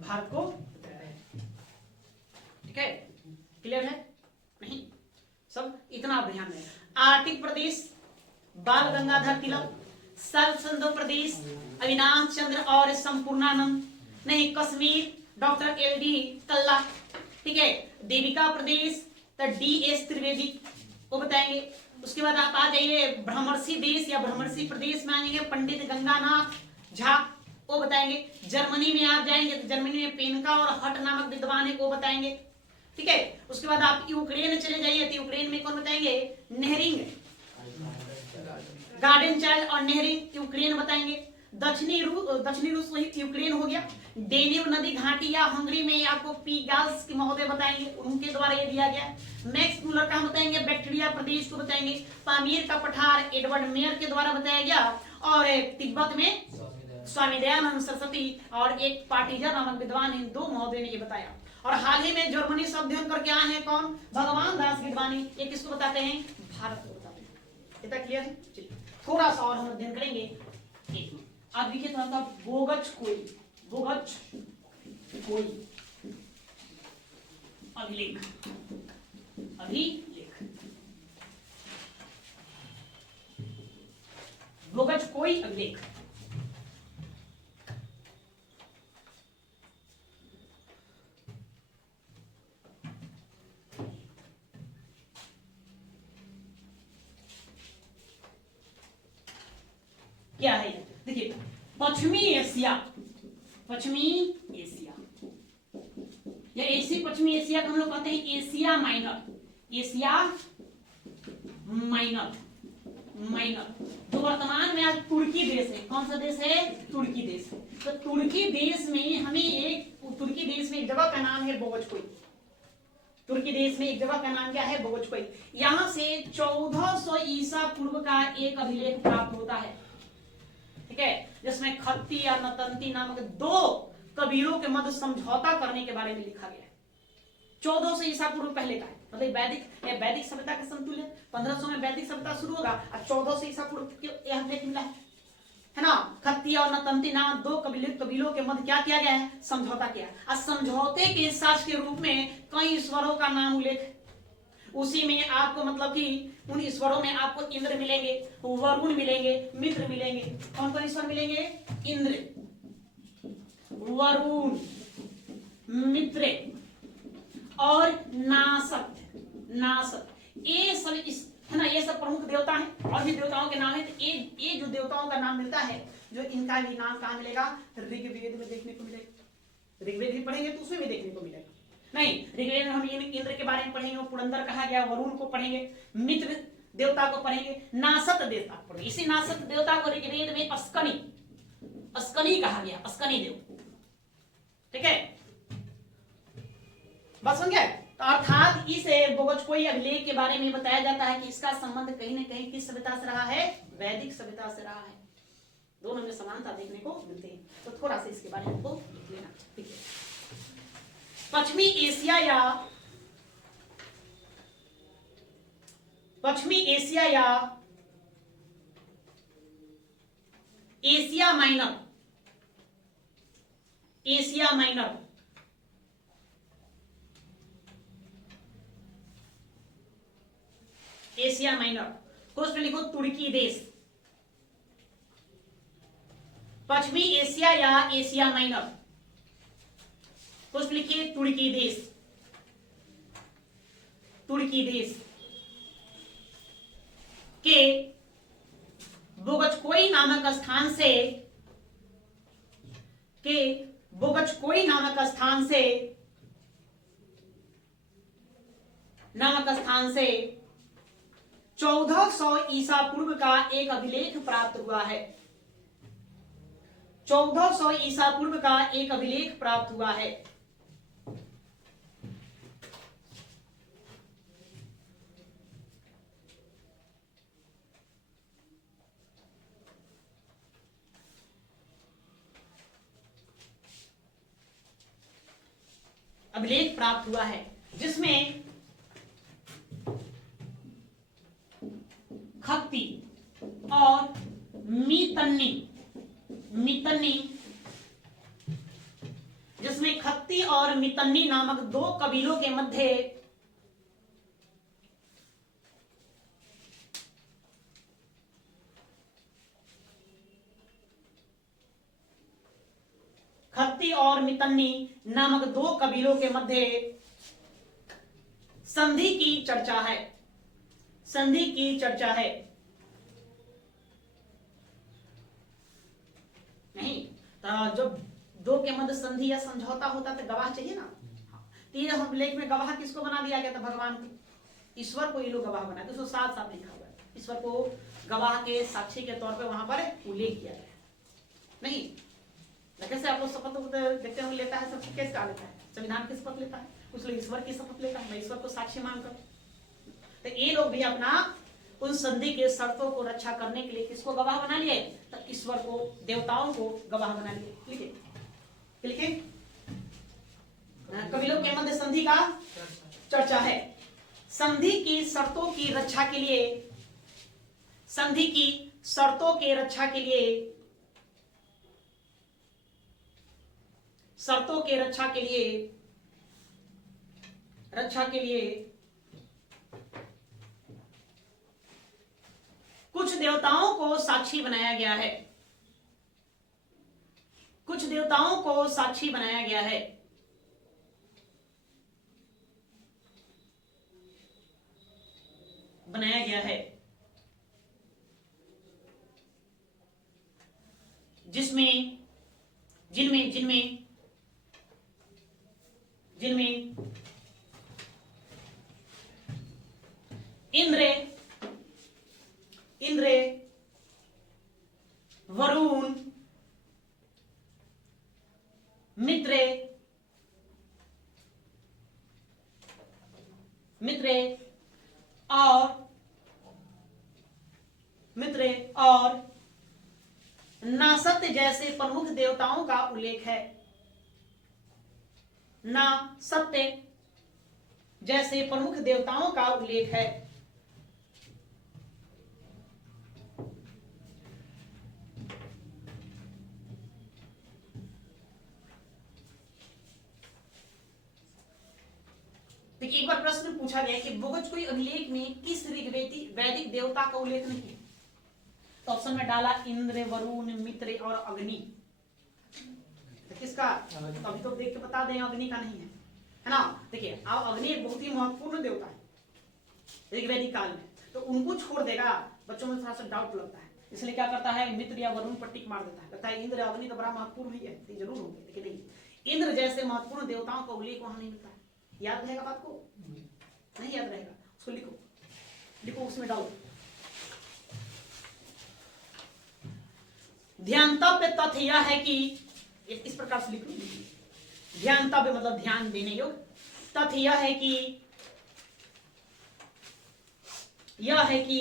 भारत को बताया है। ठीक है, क्लियर है? नहीं, सब इतना ध्यान है। आर्टिक प्रदेश बाल गंगाधर तिलक, सर्व सिंधु प्रदेश अविनाश चंद्र और संपूर्णानंद, नहीं कश्मीर डॉक्टर LD कल्ला, ठीक है। देविका प्रदेश तो DS त्रिवेदी, वो बताएंगे। उसके बाद आप आ जाइए भ्रमरसी देश या भ्रमरसी प्रदेश में आ जाएंगे पंडित गंगानाथ झा, वो बताएंगे। जर्मनी में आप जाएंगे तो जर्मनी में पेनका और हट नामक विद्वान है, वो बताएंगे। ठीक है, उसके बाद आप यूक्रेन चले जाइए तो यूक्रेन में कौन बताएंगे, नेहरिंग, गार्डन चाइल्ड और नेहरिंग यूक्रेन बताएंगे। दक्षिणी रूस यूक्रेन हो गया। डेन्यूब नदी घाटी या हंगरी में आपको पीगाल्स के महोदय बताएंगे, उनके द्वारा ये दिया गया। मैक्स मुलर का बताएंगे बैक्टीरिया प्रदेश को बताएंगे। पामीर का पठार एडवर्ड मेयर के द्वारा बताया गया। और तिब्बत में स्वामी दयानंद सरस्वती और एक पाटीजर नामक विद्वान, इन दो महोदय ने ये बताया। और हाल ही में जर्मनी से अध्ययन करके आए हैं कौन, भगवान दास गिडवानी। ये किसको बताते हैं, भारत को बताते हैं। इतना क्लियर है। चलिए थोड़ा सा और हम अध्ययन करेंगे। एक मिनट आप देखिए थोड़ा सा, बोगच कोई अभिलेख, बोगच कोई अभिलेख। क्या है, देखिए पश्चिमी एशिया या एशिया पश्चिमी एशिया को हम लोग कहते हैं एशिया माइनर, जो वर्तमान में आज तुर्की देश है। कौन सा देश है, तुर्की देश। तो तुर्की देश में हमें एक जगह का नाम है बोगचकोई। तुर्की देश में एक जगह का नाम क्या है, बोगचकोई। यहां से 1400 ईसा पूर्व का एक अभिलेख प्राप्त होता है। ठीक है, जिसमें खत्ती या नतंती नामक दो कबीलों के मध्य समझौता करने के बारे में लिखा गया है। 1400 ईसा पूर्व पहले का है, मतलब वैदिक सभ्यता के समतुल्य। 1500 में वैदिक सभ्यता शुरू होगा और 1400 ईसा पूर्व यह लेख मिला है ना। खत्ती और नतंती नाम दो कबीलों के मध्य क्या किया गया है, समझौता किया। और समझौते के साक्ष्य के रूप में कई ईश्वरों का नाम उल्लेख। उसी में आपको मतलब कि उन ईश्वरों में आपको इंद्र मिलेंगे, वरुण मिलेंगे, मित्र मिलेंगे। कौन कौन ईश्वर मिलेंगे, इंद्र, वरुण, मित्र और नासत। ये सब है ना, ये सब प्रमुख देवता हैं। और भी देवताओं के नाम है। तो ये जो देवताओं का नाम मिलता है, जो इनका भी नाम कहाँ मिलेगा, ऋग्वेद में देखने को मिलेगा। ऋग्वेद भी पढ़ेंगे तो उसमें भी देखने को मिलेगा। नहीं, ऋग्वेद में हम इंद्र के बारे में पढ़ेंगे, वो पुरंदर कहा गया। वरुण को पढ़ेंगे, मित्र देवता को पढ़ेंगे, नासत देवता को पढ़ेंगे। इसी नासत देवता को ऋग्वेद में अस्कनी कहा गया, अस्कनी देव। ठीक है, बस समझ गए। तो अर्थात इस बोगचकोई अभिलेख के बारे में बताया जाता है कि इसका संबंध कहीं न कहीं किस सभ्यता से रहा है, वैदिक सभ्यता से रहा है। दोनों में समानता देखने को मिलती है। तो थोड़ा सा इसके बारे में आपको लिख लेना। ठीक है, पश्चिमी एशिया या एशिया माइनर कोष्ठ लिखो तुर्की देश। पश्चिमी एशिया या एशिया माइनर, कुछ लिखिए तुर्की देश के बोगचकोई नामक स्थान से 1400 ईसा पूर्व का एक अभिलेख प्राप्त हुआ है। 1400 ईसा पूर्व का एक अभिलेख प्राप्त हुआ है। अभिलेख प्राप्त हुआ है जिसमें खत्ती और मितन्नी, जिसमें खत्ती और मितन्नी नामक दो कबीलों के मध्य संधि की चर्चा है। संधि की चर्चा है। नहीं तो जब दो के मध्य संधि या समझौता होता तो गवाह चाहिए ना। तीन हम लेख में गवाह किसको बना दिया गया था? भगवान को, ईश्वर को ये लोग गवाह बना, तो साफ साफ लिखा हुआ है ईश्वर को गवाह के साक्षी के तौर पे वहां पर उल्लेख किया गया। नहीं कैसे आप लोग शपथ देखते हुए लेता है, सबसे कैसे कहा लेता है? संविधान की शपथ लेता है, कुछ लोग ईश्वर की शपथ लेता है, मैं ईश्वर को साक्षी मानकर। तो ये लोग भी अपना उन संधि के शर्तों को रक्षा करने के लिए किसको गवाह बना लिए? तो ईश्वर को, देवताओं को गवाह बना लिए। लिखे लिखे कबीलों के मध्य संधि का चर्चा है। संधि की शर्तों की रक्षा के लिए, संधि की शर्तों के रक्षा के लिए, शर्तों के रक्षा के लिए, रक्षा के लिए कुछ देवताओं को साक्षी बनाया गया है। कुछ देवताओं को साक्षी बनाया गया है। बनाया गया है जिसमें जिनमें जिनमें जिनमें इंद्र, इंद्र, वरुण, मित्र, मित्र और नासत्य जैसे प्रमुख देवताओं का उल्लेख है। ना सत्य जैसे प्रमुख देवताओं का उल्लेख है। देखिए एक बार प्रश्न पूछा गया कि बोगज कोई अभिलेख में किस वैदिक देवता का उल्लेख नहीं है? तो ऑप्शन में डाला इंद्र, वरुण, मित्र और अग्नि। तो किसका? तो अभी तो देख के बता दें, अग्नि का नहीं है ना। देखिए अब अग्नि एक बहुत ही महत्वपूर्ण देवता है ऋग्वैदिक काल में, तो उनको छोड़ देगा, बच्चों में थोड़ा सा डाउट लगता है, इसलिए क्या करता है? मित्र या वरुण पर टिक मार देता है, कहता है इंद्र अग्नि तो बड़ा महत्वपूर्ण ही है, तो जरूर होंगे, लेकिन नहीं, इंद्र जैसे महत्वपूर्ण देवताओं का उल्लेख वहां नहीं मिलता है। याद रहेगा बात को? नहीं याद रहेगा, उसको लिखो, लिखो उसमें डालो। ध्यानतव्य तथ्य यह है कि, इस प्रकार से लिख लो, ध्यानतव्य मतलब ध्यान देने योग्य, तथ्य यह है कि, यह है कि,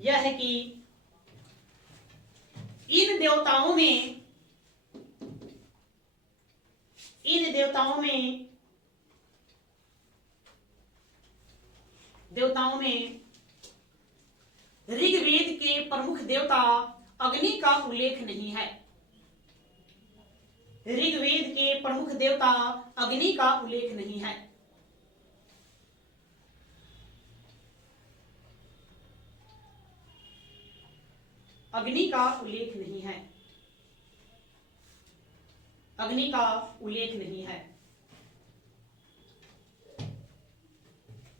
यह है कि इन देवताओं में, इन देवताओं में, देवताओं में ऋग्वेद के प्रमुख देवता अग्नि का उल्लेख नहीं है। ऋग्वेद के प्रमुख देवता अग्नि का उल्लेख नहीं है। अग्नि का उल्लेख नहीं है। अग्नि का उल्लेख नहीं है।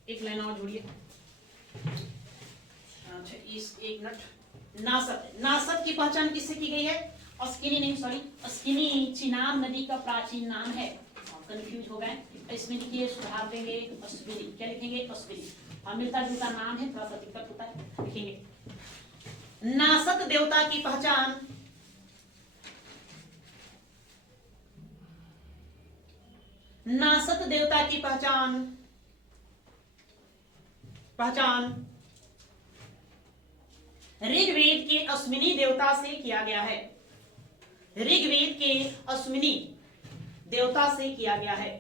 एक लाइन और जोड़िए। अच्छा इस एक मिनट। नासत, नासत की पहचान किससे की गई है? अस्किनी नहीं, सॉरी, अस्किनी चिनाब नदी का प्राचीन नाम है। कंफ्यूज हो गए, इसमें लिखिए, सुधार देंगे अश्विनी। क्या लिखेंगे? अश्विनी। और मिलता जुलता नाम है, थोड़ा सा दिक्कत होता है, लिखेंगे। नासत देवता की पहचान, नासत देवता की पहचान, पहचान ऋग्वेद के अश्विनी देवता से किया गया है। ऋग्वेद के अश्विनी देवता से किया गया है।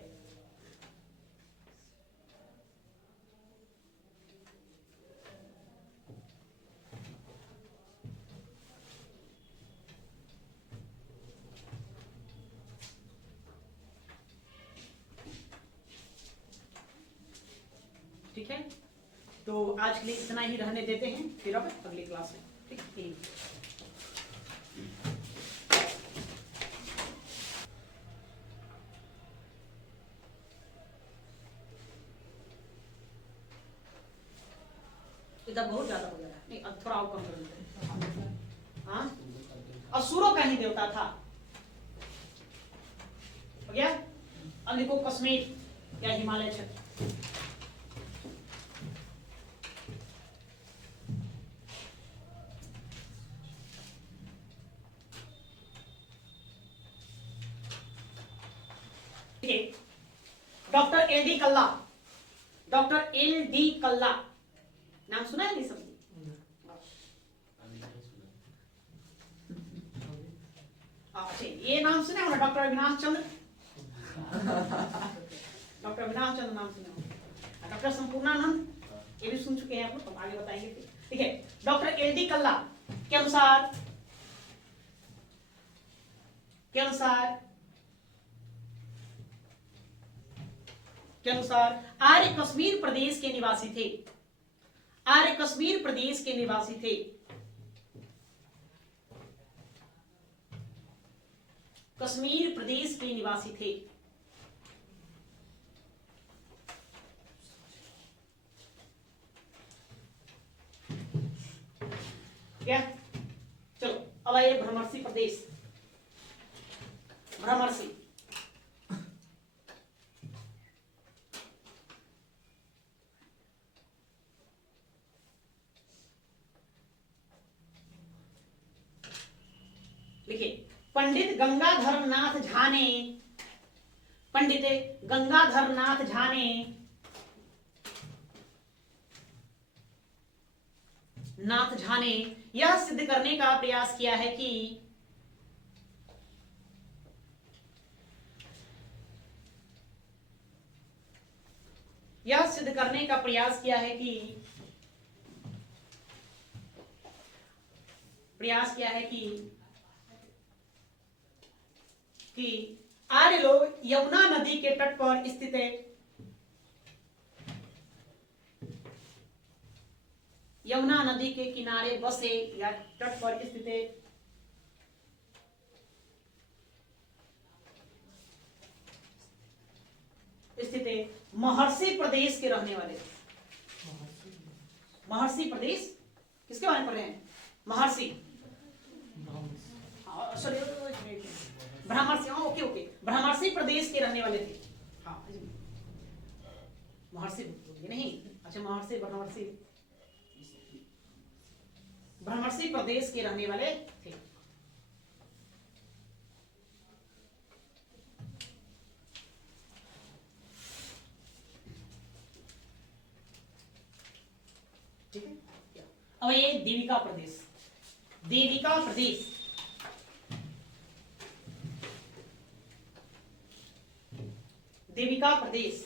ठीक है, तो आज के लिए इतना ही रहने देते हैं, फिर अब अगली क्लास में। ठीक है। इधर बहुत ज्यादा हो जा रहा है, नहीं अब थोड़ा और कम कर देते हैं। हाँ, असुरों का ही देवता था। हो गया। अब लिखो कश्मीर या हिमालय क्षेत्र। डॉक्टर एल डी कल्ला, डॉक्टर एल डी कल्ला नाम सुना है नहीं सब? अच्छा, ये नाम सुना होगा डॉक्टर अविनाश चंद्र, डॉक्टर अविनाश चंद्र नाम सुना होगा। डॉक्टर संपूर्णानंद ये भी सुन चुके हैं आप लोग, आगे बताएंगे फिर। ठीक है, डॉक्टर एल डी कल्ला के अनुसार आर्य कश्मीर प्रदेश के निवासी थे। आर्य कश्मीर प्रदेश के निवासी थे। कश्मीर प्रदेश के निवासी थे। क्या? चलो अब आइए भ्रमरसी प्रदेश। भ्रमरसी लिखिए, पंडित गंगाधर नाथ झा ने, पंडित गंगाधर नाथ झा ने यह सिद्ध करने का प्रयास किया है कि कि आर्य लोग यमुना नदी के तट पर स्थित है, यमुना नदी के किनारे बसे या तट पर स्थित है, महर्षि प्रदेश के रहने वाले। महर्षि प्रदेश किसके बारे में पढ़ रहे हैं? महर्षि, भ्रमरसी, ओके ओके, भ्रमरसी प्रदेश के रहने वाले थे। हाँ, महर्षि नहीं, अच्छा महर्षि भ्रमरसी प्रदेश के रहने वाले थे। ठीक है। अब ये देविका प्रदेश, देविका प्रदेश, देविका प्रदेश,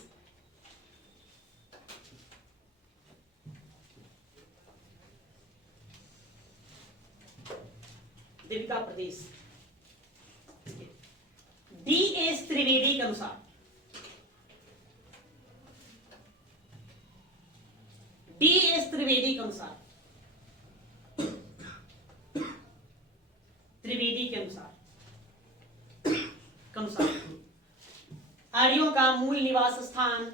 देविका प्रदेश डी एस त्रिवेदी के अनुसार, डी एस त्रिवेदी के अनुसार, त्रिवेदी के अनुसार आर्यों का मूल निवास स्थान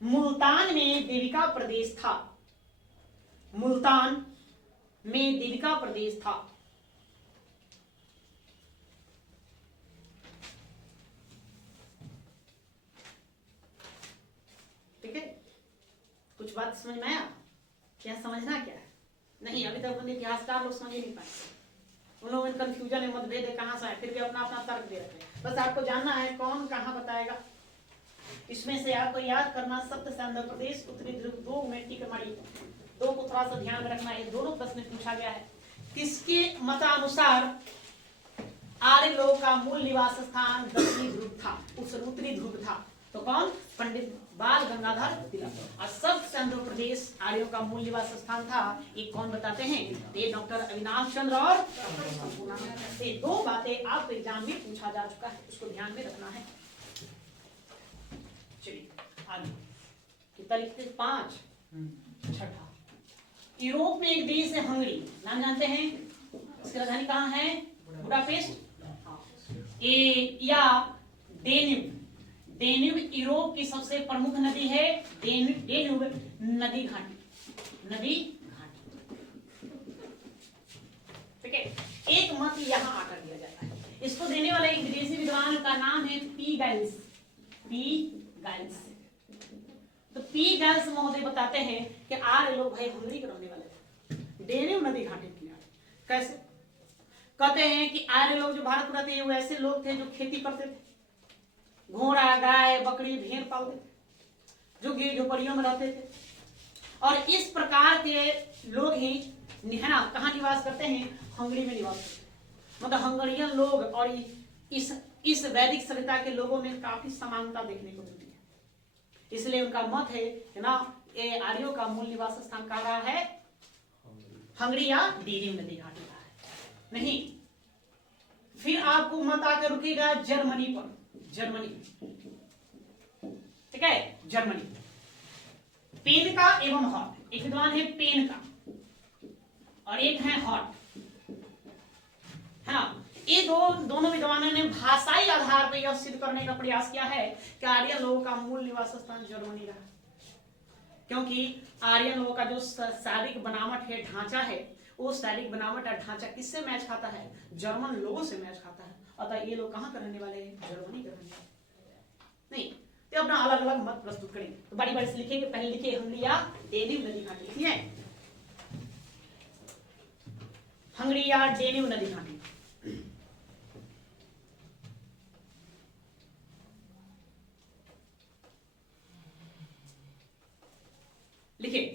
मुल्तान में देविका प्रदेश था। मुल्तान में देविका प्रदेश था। ठीक है, कुछ बात समझ में आया? क्या समझना क्या है? नहीं, अभी तक अपने इतिहासकार लोग समझ नहीं पाए। उन लोगों में कंफ्यूजन है, मतभेद है, कहां से है, फिर भी अपना अपना तर्क दे रहे हैं। बस आपको जानना है कौन कहां बताएगा। इसमें से आपको याद करना, सप्त आंध्र प्रदेश, उत्तरी ध्रुव, 2 मिट्टी के मणि, 2 को थोड़ा सा ध्यान में रखना है। दोनों प्रश्न पूछा गया है। किसके मतानुसार आर्य लोग का मूल निवास स्थान दक्षिणी ध्रुव था, उत्तरी ध्रुव था? तो कौन? पंडित बाल गंगाधर तिलक। और सप्त आंध्र प्रदेश आर्यों का मूल निवास स्थान था, ये कौन बताते हैं? ये डॉक्टर अविनाश चंद्र और ये 2 बातें आपके एग्जाम में पूछा जा चुका है, उसको ध्यान में रखना है। चलिए आगे कितना लिखते? 5 छठा। यूरोप में एक देश है हंगरी, नाम जानते हैं? इसकी राजधानी कहाँ है? बुडापेस्ट। या डेन्यूब यूरोप की सबसे प्रमुख नदी है। डेन्यूब नदी घाटी, ठीक है। एक मत यहाँ आकर दिया जाता है। इसको देने वाले एक विदेशी विद्वान का नाम है पी गाइल्स। तो पी गाइल्स महोदय बताते हैं कि आर्य लोग भाई हंगरी के रहने वाले थे, डेन्यूब नदी घाटी के किनारे। कैसे? कहते हैं कि आर्य लोग जो भारत में रहते हैं वो ऐसे लोग थे जो खेती करते थे, घोड़ा, गाय, बकरी, भेड़ पालते थे, जो गिर झोपड़ियों में रहते थे। और इस प्रकार के लोग ही है ना कहाँ निवास करते हैं? हंगरी में निवास करते हैं। मतलब हंगरियन लोग और इस वैदिक सभ्यता के लोगों में काफी समानता देखने को मिलती है। इसलिए उनका मत है कि ना ये आर्यों का मूल निवास स्थान कहाँ रहा है? हंगरी या डेन्यूब नदी घाटी रहा है। नहीं, फिर आपको मत आकर रुकेगा जर्मनी पर। ठीक है, जर्मनी। पेन का एवं हॉट, एक विद्वान है पेन का और एक है हॉट, है ना। ये दोनों विद्वानों ने भाषाई आधार पर यह सिद्ध करने का प्रयास किया है कि आर्यन लोगों का मूल निवास स्थान जर्मनी रहा, क्योंकि आर्यन लोगों का जो शारीरिक बनावट है, ढांचा है, वो शारीरिक बनावट और ढांचा किससे मैच खाता है? जर्मन लोगों से मैच खाता है। अतः ये लोग कहाँ के रहने वाले हैं? जर्मनी के रहने वाले। नहीं तो अपना अलग अलग मत प्रस्तुत करेंगे। तो बारी बारी से लिखेंगे। पहले लिखिए हंगरी या डेन्यूब नदी घाटी। लिखिए हंगरी या डेन्यूब नदी घाटी। लिखिए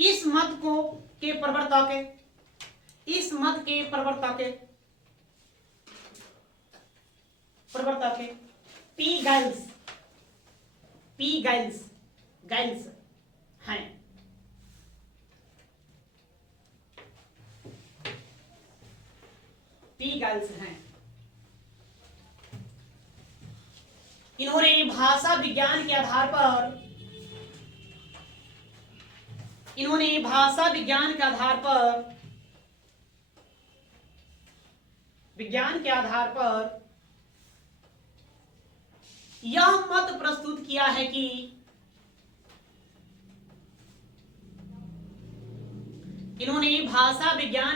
इस मत को के प्रवर्तक पी गाइल्स हैं। पी गाइल्स हैं। इन्होंने भाषा विज्ञान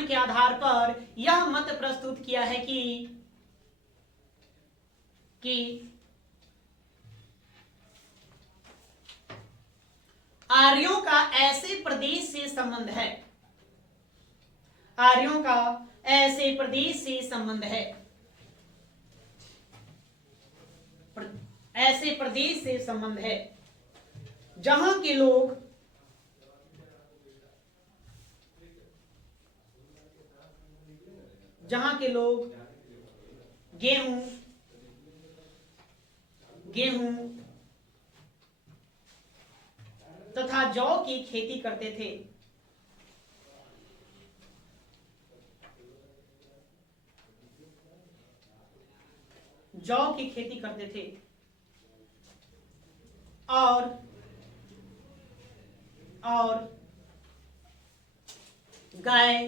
के आधार पर यह मत प्रस्तुत किया है कि आर्यों का ऐसे प्रदेश से संबंध है, ऐसे प्रदेश से संबंध है जहां के लोग गेहूं तथा जौ की खेती करते थे। और गाय,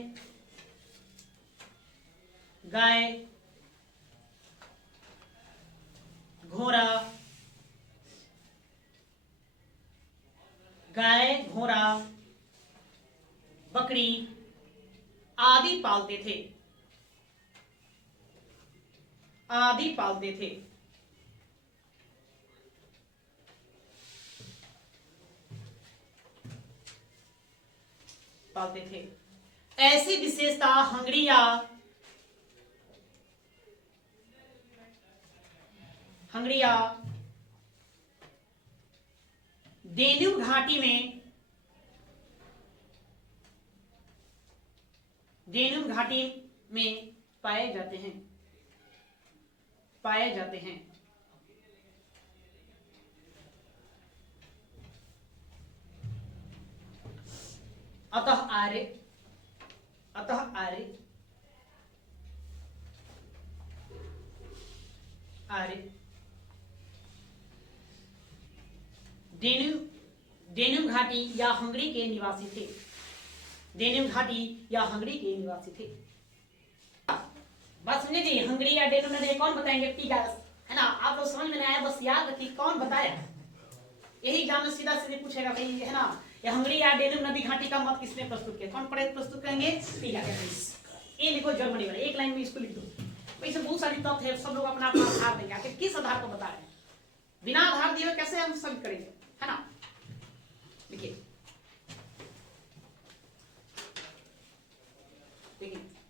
घोड़ा, बकरी आदि पालते थे। ऐसी विशेषता हंगरी या डेन्यूब घाटी में पाए जाते हैं। अतः आर्य डेन्यूब घाटी या हंगरी के निवासी थे। डेनिम घाटी या हंगरी के निवासी थे। बात समझे जी, हंगरी या डेनिम नदी कौन बताएंगे? पिगास, है ना। आप लोग समझ में नहीं आया, बस याद रखिए कौन बताया। यही एग्जाम में सीधा सीधे पूछेगा भाई, है ना। ये हंगरी या डेनिम नदी घाटी का मत किसने प्रस्तुत किया? कौन प्रस्तुत करेंगे? पिगास। ये लिखो जर्मनी वाले, एक लाइन में इसको लिख दो। वैसे बहुत सारी तथ्य है, सब लोग अपना अपना आधार देंगे, आखिर किस आधार पर बता रहे हैं। बिना आधार दिए कैसे हम सब करेंगे, है ना। देखिए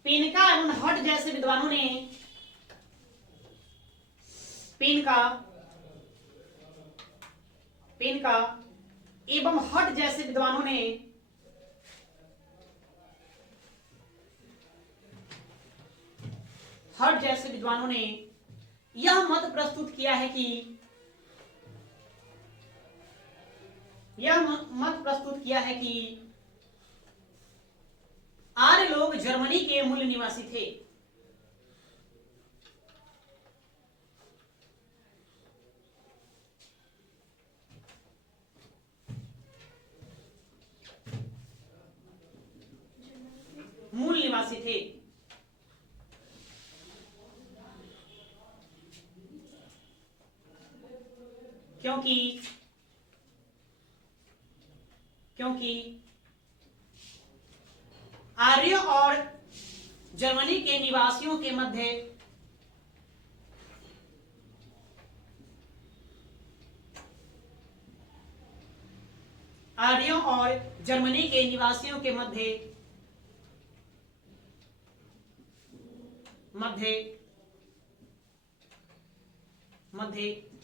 पिनका एवं हट जैसे विद्वानों ने पिनका एवं हट जैसे विद्वानों ने यह मत प्रस्तुत किया है कि आर्य लोग जर्मनी के मूल निवासी थे। क्योंकि आर्य और जर्मनी के निवासियों के मध्य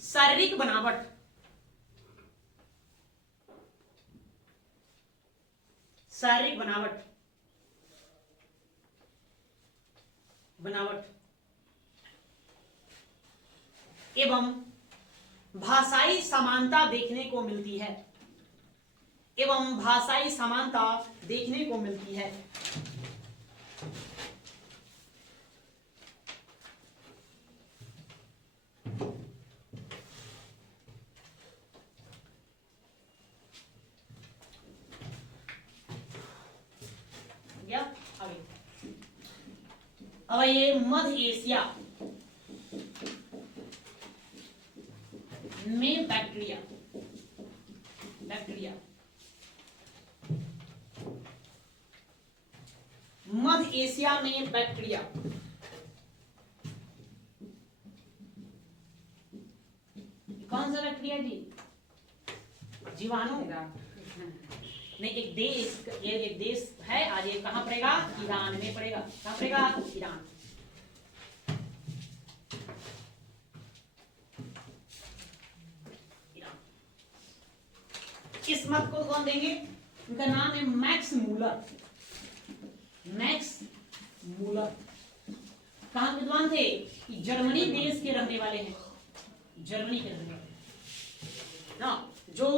शारीरिक बनावट एवं भाषाई समानता देखने को मिलती है। या आगे अब ये मध्य एशिया में बैक्टीरिया मध्य एशिया में बैक्टीरिया कौन सा बैक्टीरिया जी? जीवाणु नहीं, एक देश है। आज ये कहां पड़ेगा? ईरान में पड़ेगा। कहां पड़ेगा? ईरान। इस मत को कौन देंगे? उनका नाम है मैक्स मूलर। कहां विद्वान थे? जर्मनी देश के रहने वाले हैं। ना जो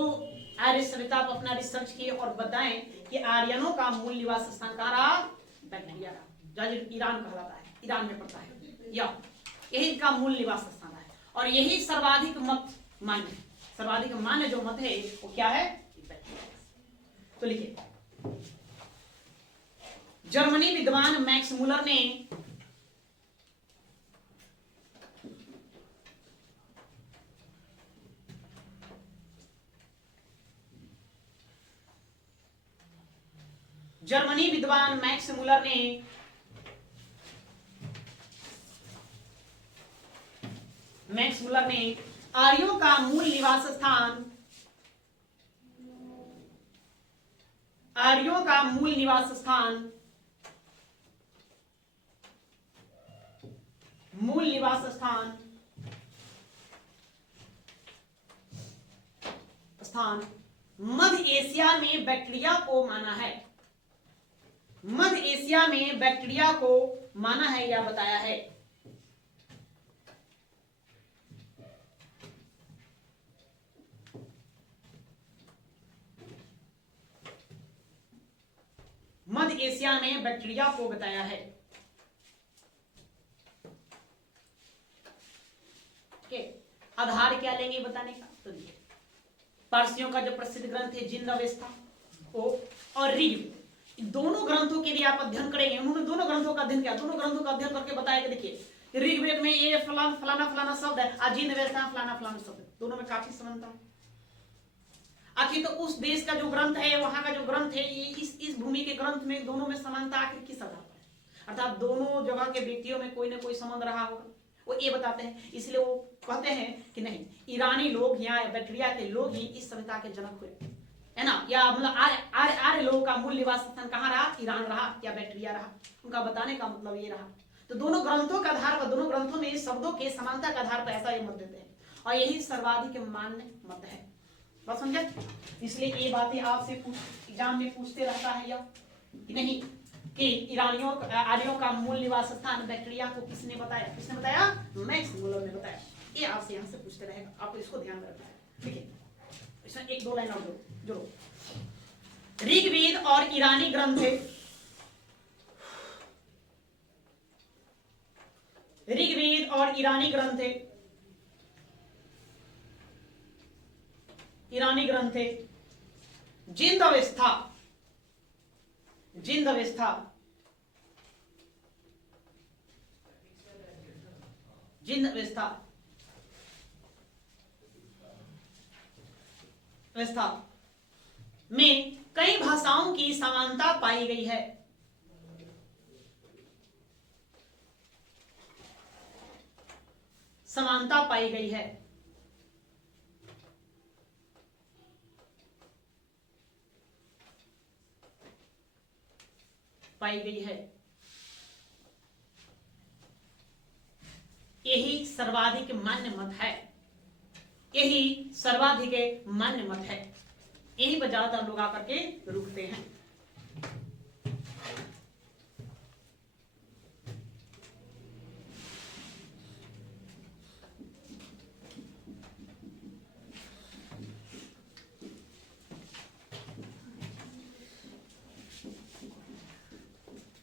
आर्य सभ्यता पर अपना रिसर्च किए और बताएं कि आर्यनों का मूल निवास स्थान कहाँ रहा? बैक्टीरिया का, ईरान कहलाता है, ईरान में पड़ता है, या यही इनका मूल निवास स्थान है। और यही सर्वाधिक मान्य जो मत है वो क्या है? तो लिखिए, जर्मनी विद्वान मैक्स मूलर ने आर्यों का मूल निवास स्थान मध्य एशिया में बैक्टीरिया को माना है या बताया है। मध्य एशिया में बैक्टीरिया को बताया है। आधार क्या लेंगे बताने का? तो देखिए, पारसियों का जो प्रसिद्ध ग्रंथ है जिंद अवस्था और रिग, दोनों ग्रंथों के लिए आप अध्ययन करेंगे। उन्होंने दोनों ग्रंथों का अध्ययन किया, दोनों ग्रंथों का अध्ययन करके बताया कि देखिए ऋग्वेद में ये फलाना फलाना फलाना शब्द है, अजीन वेदता फलाना फलाना शब्द है, दोनों में काफी समानता है। आखिर तो उस देश का जो ग्रंथ है, वहां का जो ग्रंथ है, इस भूमि के ग्रंथ में दोनों में समानता आखिर किस आधार पर है? अर्थात दोनों जगह के व्यक्तियों में कोई ना कोई संबंध रहा होगा, वो ये बताते हैं। इसलिए वो कहते हैं कि नहीं, ईरानी लोग या बैक्ट्रिया के लोग ही इस सभ्यता के जनक हुए, है ना। या मतलब आर्य लोगों का मूल निवास स्थान कहाँ रहा? ईरान रहा या बैक्ट्रिया रहा। उनका बताने का मतलब ये रहा। तो दोनों ग्रंथों के आधार पर, दोनों ग्रंथों में शब्दों के समानता के आधार पर ऐसा ये मत देते हैं, और यही सर्वाधिक मान्य मत है। बात समझे? इसलिए ये बातें आपसे एग्जाम में पूछते रहता है या कि नहीं, कि ईरानियों आर्यों का मूल निवास स्थान बैक्ट्रिया को किसने बताया? किसने बताया? मैक्स मुलर ने बताया। ये आपसे यहाँ से पूछते रहेगा, आपको इसको ध्यान रखना है। देखिए इसमें एक दो लाइन और जोड़ो। ऋग्वेद और ईरानी ग्रंथ है, ऋग्वेद और ईरानी ग्रंथ है, ईरानी ग्रंथ है जिंद अवस्था, जिंद अवस्था, जिंद अवस्था अवस्था में कई भाषाओं की समानता पाई गई है। समानता पाई गई है। पाई गई है। यही सर्वाधिक मान्य मत है, यही सर्वाधिक मान्य मत है। यही पर ज्यादातर लोग आकर के रुकते हैं।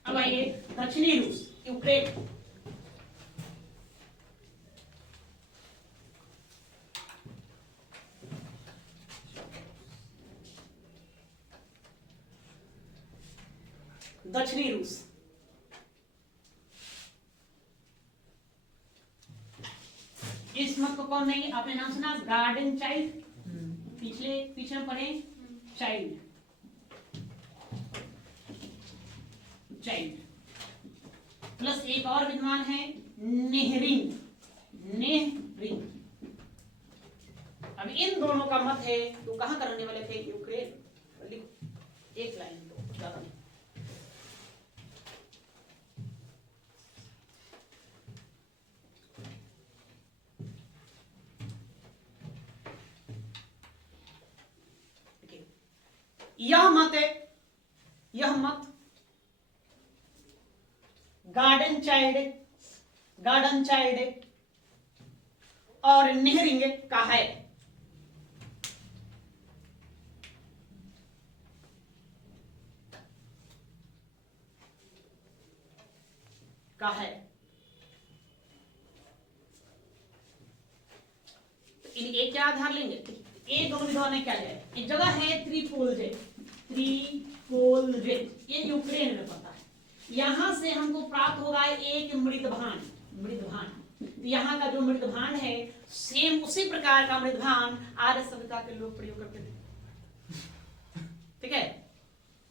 अब आइए दक्षिणी रूस, यूक्रेन। दक्षिणी रूस, इस मत को कौन नहीं आपने नाम सुना? गार्डन चाइल्ड, पीछे पढ़े चाइल्ड, चाइल्ड प्लस एक और विद्वान है नेहरिंग, नेहरिंग। अब इन दोनों का मत है तो कहां करने वाले थे? यूक्रेन। लिखो एक लाइन तो ज्यादा नहीं। यह मत है, यह मत गार्डन चाइल्ड और नेहरिंग का है। का है। तो इनके क्या आधार लेंगे? एक दोनों विद्वान ने क्या लिया? एक जगह है त्रिपोलजे, त्रिपोलजे, ये यूक्रेन में पता है। यहां से हमको प्राप्त होगा एक मृदभान, मृदभान। तो यहाँ का जो मृदभान है सेम उसी प्रकार का मृदभान आर्य सभ्यता के लोग प्रयोग करते थे। ठीक है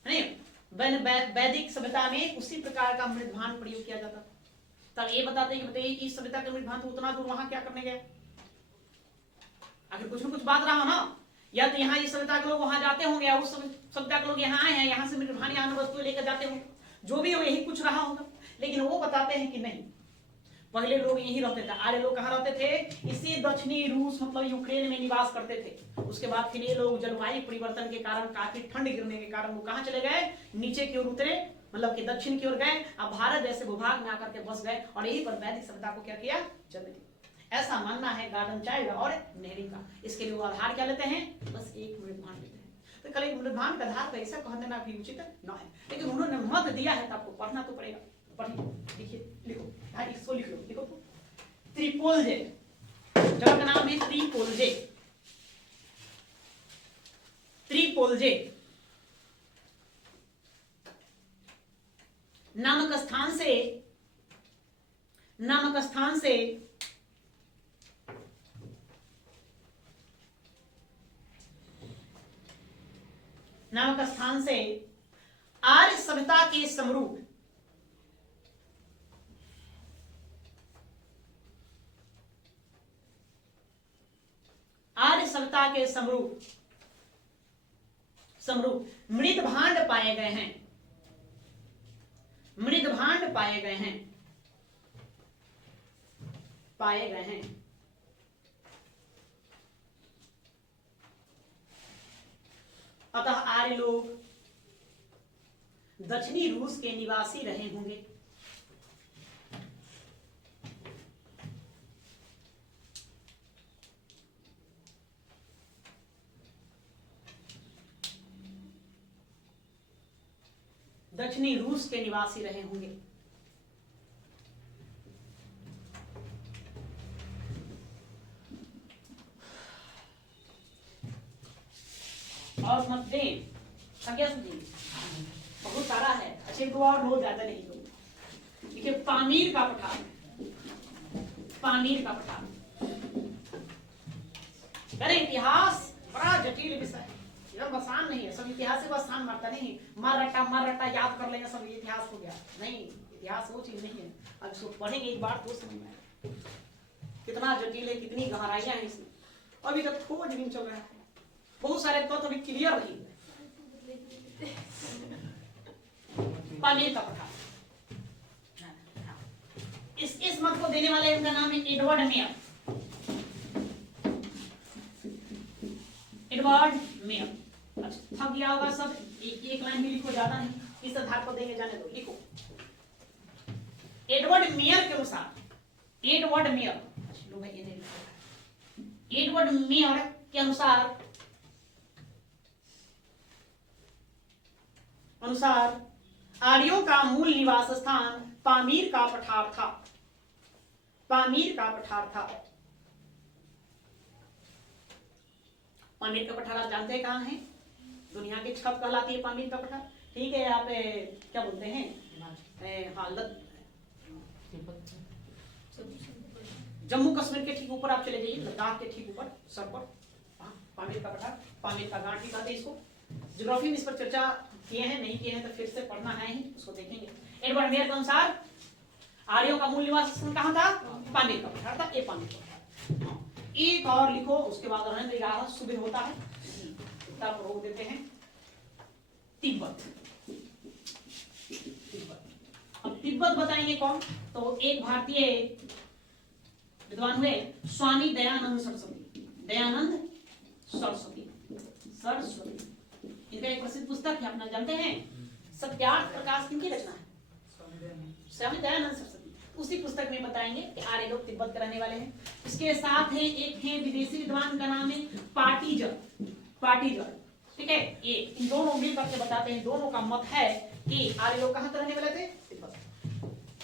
नहीं? वैदिक सभ्यता में उसी प्रकार का मृदभान प्रयोग किया जाता था। तब ये बताते हैं कि बताइए इस सभ्यता का मृदभान तो उतना दूर वहां क्या करने गया? आखिर कुछ न कुछ बात रहा ना, या तो यहाँ इस सभ्यता के लोग वहां जाते होंगे, या उस सभ्यता के लोग यहाँ आए हैं, यहाँ से मृदभान यहाँ वस्तु लेकर जाते होंगे, जो भी हो यही कुछ रहा होगा। लेकिन वो बताते हैं कि नहीं, पहले लोग यही रहते थे। आर्य लोग कहाँ रहते थे? इसी दक्षिणी रूस मतलब यूक्रेन में निवास करते थे। उसके बाद फिर ये लोग जलवायु परिवर्तन के कारण, काफी ठंड गिरने के कारण वो कहाँ चले गए? नीचे की ओर उतरे, मतलब कि दक्षिण की ओर गए। अब भारत जैसे भूभाग में आकर के बस गए और यही पर वैदिक सभ्यता को क्या किया? जन्म दिया। ऐसा मानना है गार्डन चाइल्ड और नेहरिंग का। इसके लिए वो आधार क्या लेते हैं? बस एक मृदभान लेते हैं। तो कल एक मृदभान के आधार पर ऐसा कह देना भी उचित न है, लेकिन उन्होंने मत दिया है तो आपको पढ़ना तो पड़ेगा। पढ़िए, लिखिए, लिखो, हाँ इसको लिख लो, लिखो तो त्रिपोलजे, जगह का नाम है त्रिपोलजे, त्रिपोलजे। नामक स्थान से नामक स्थान से आर्य सभ्यता के समरूप समरूप मृद भांड पाए गए हैं। अतः आर्य लोग दक्षिणी रूस के निवासी रहे होंगे। दक्षिणी रूस के निवासी रहे होंगे। और मत दें संज्ञा समझिए, बहुत सारा है। अच्छे दो और बहुत ज्यादा नहीं दो। देखिए पामीर का पठार, अरे इतिहास बड़ा जटिल विषय है, एकदम आसान नहीं है। सब इतिहास से आसान मारता नहीं, मार रट्टा याद कर लेंगे सब इतिहास हो गया। नहीं, इतिहास वो चीज नहीं है। अब इसको पढ़ेंगे एक बार तो समझ में आएगा कितना जटिल है, कितनी गहराइयां हैं इसमें। अभी तक खोज भी चल रहा है, बहुत सारे तत्व अभी क्लियर नहीं है। पामीर का पठार, इस मत को देने वाले इनका नाम है एडवर्ड मेयर। अच्छा थक गया होगा सब, एक लाइन भी लिखो, ज्यादा नहीं, किस आधार पर देंगे जाने दो, लिखो। एडवर्ड मेयर के अनुसार, एडवर्ड मेयर के अनुसार आर्यों का मूल निवास स्थान पामीर का पठार था। पामीर का पठार आप जानते हैं कहाँ है? दुनिया की छत कहलाती है पामीर का पठार। ठीक है, आप क्या बोलते हैं, हालत जम्मू कश्मीर के ठीक ऊपर आप चले जाइए, लद्दाख के ठीक ऊपर सर पर पामीर का पठार, पामीर का गांठ भी कहते हैं इसको। ज्योग्राफी में इस पर चर्चा किए हैं, नहीं किए हैं तो फिर से पढ़ना है ही, उसको देखेंगे। एडवर्ड मेयर के अनुसार आर्यों का मूल निवास स्थान कहाँ था? पामीर का पठार था। ये पामीर का पठार एक और लिखो, उसके बाद रहने 11 सुबह होता है, इतना रोक देते हैं। तिब्बत। अब तिब्बत बताएंगे कौन? तो एक भारतीय विद्वान हुए स्वामी दयानंद सरस्वती। इनका एक प्रसिद्ध पुस्तक है, अपना जानते हैं, सत्यार्थ प्रकाश। किनकी रचना है? स्वामी दयानंद सरस्वती। उसी पुस्तक में बताएंगे कि आर्य लोग तिब्बत के रहने वाले हैं। इसके साथ है एक है विदेशी विद्वान का नाम है पाटीजर। ठीक है, ये इन दोनों मिल करके बताते हैं, दोनों का मत है कि आर्य लोग कहां के रहने वाले थे? तिब्बत।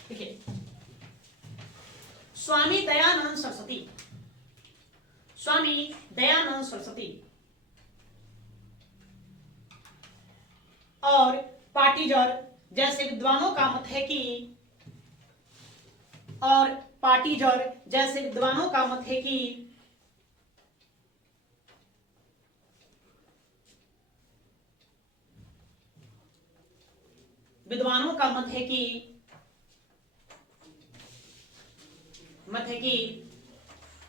ठीक है, स्वामी दयानंद सरस्वती और पाटीजर जैसे विद्वानों का मत है कि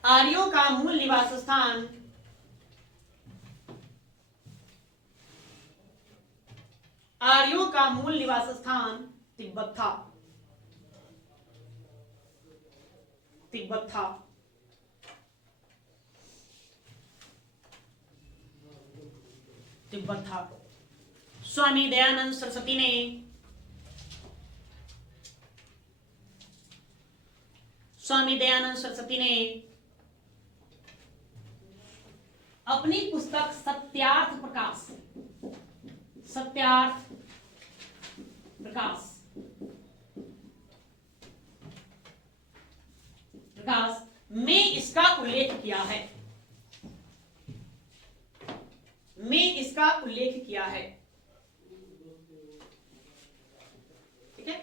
आर्यों का मूल निवास स्थान तिब्बत था। स्वामी दयानंद सरस्वती ने अपनी पुस्तक सत्यार्थ प्रकाश में इसका उल्लेख किया है।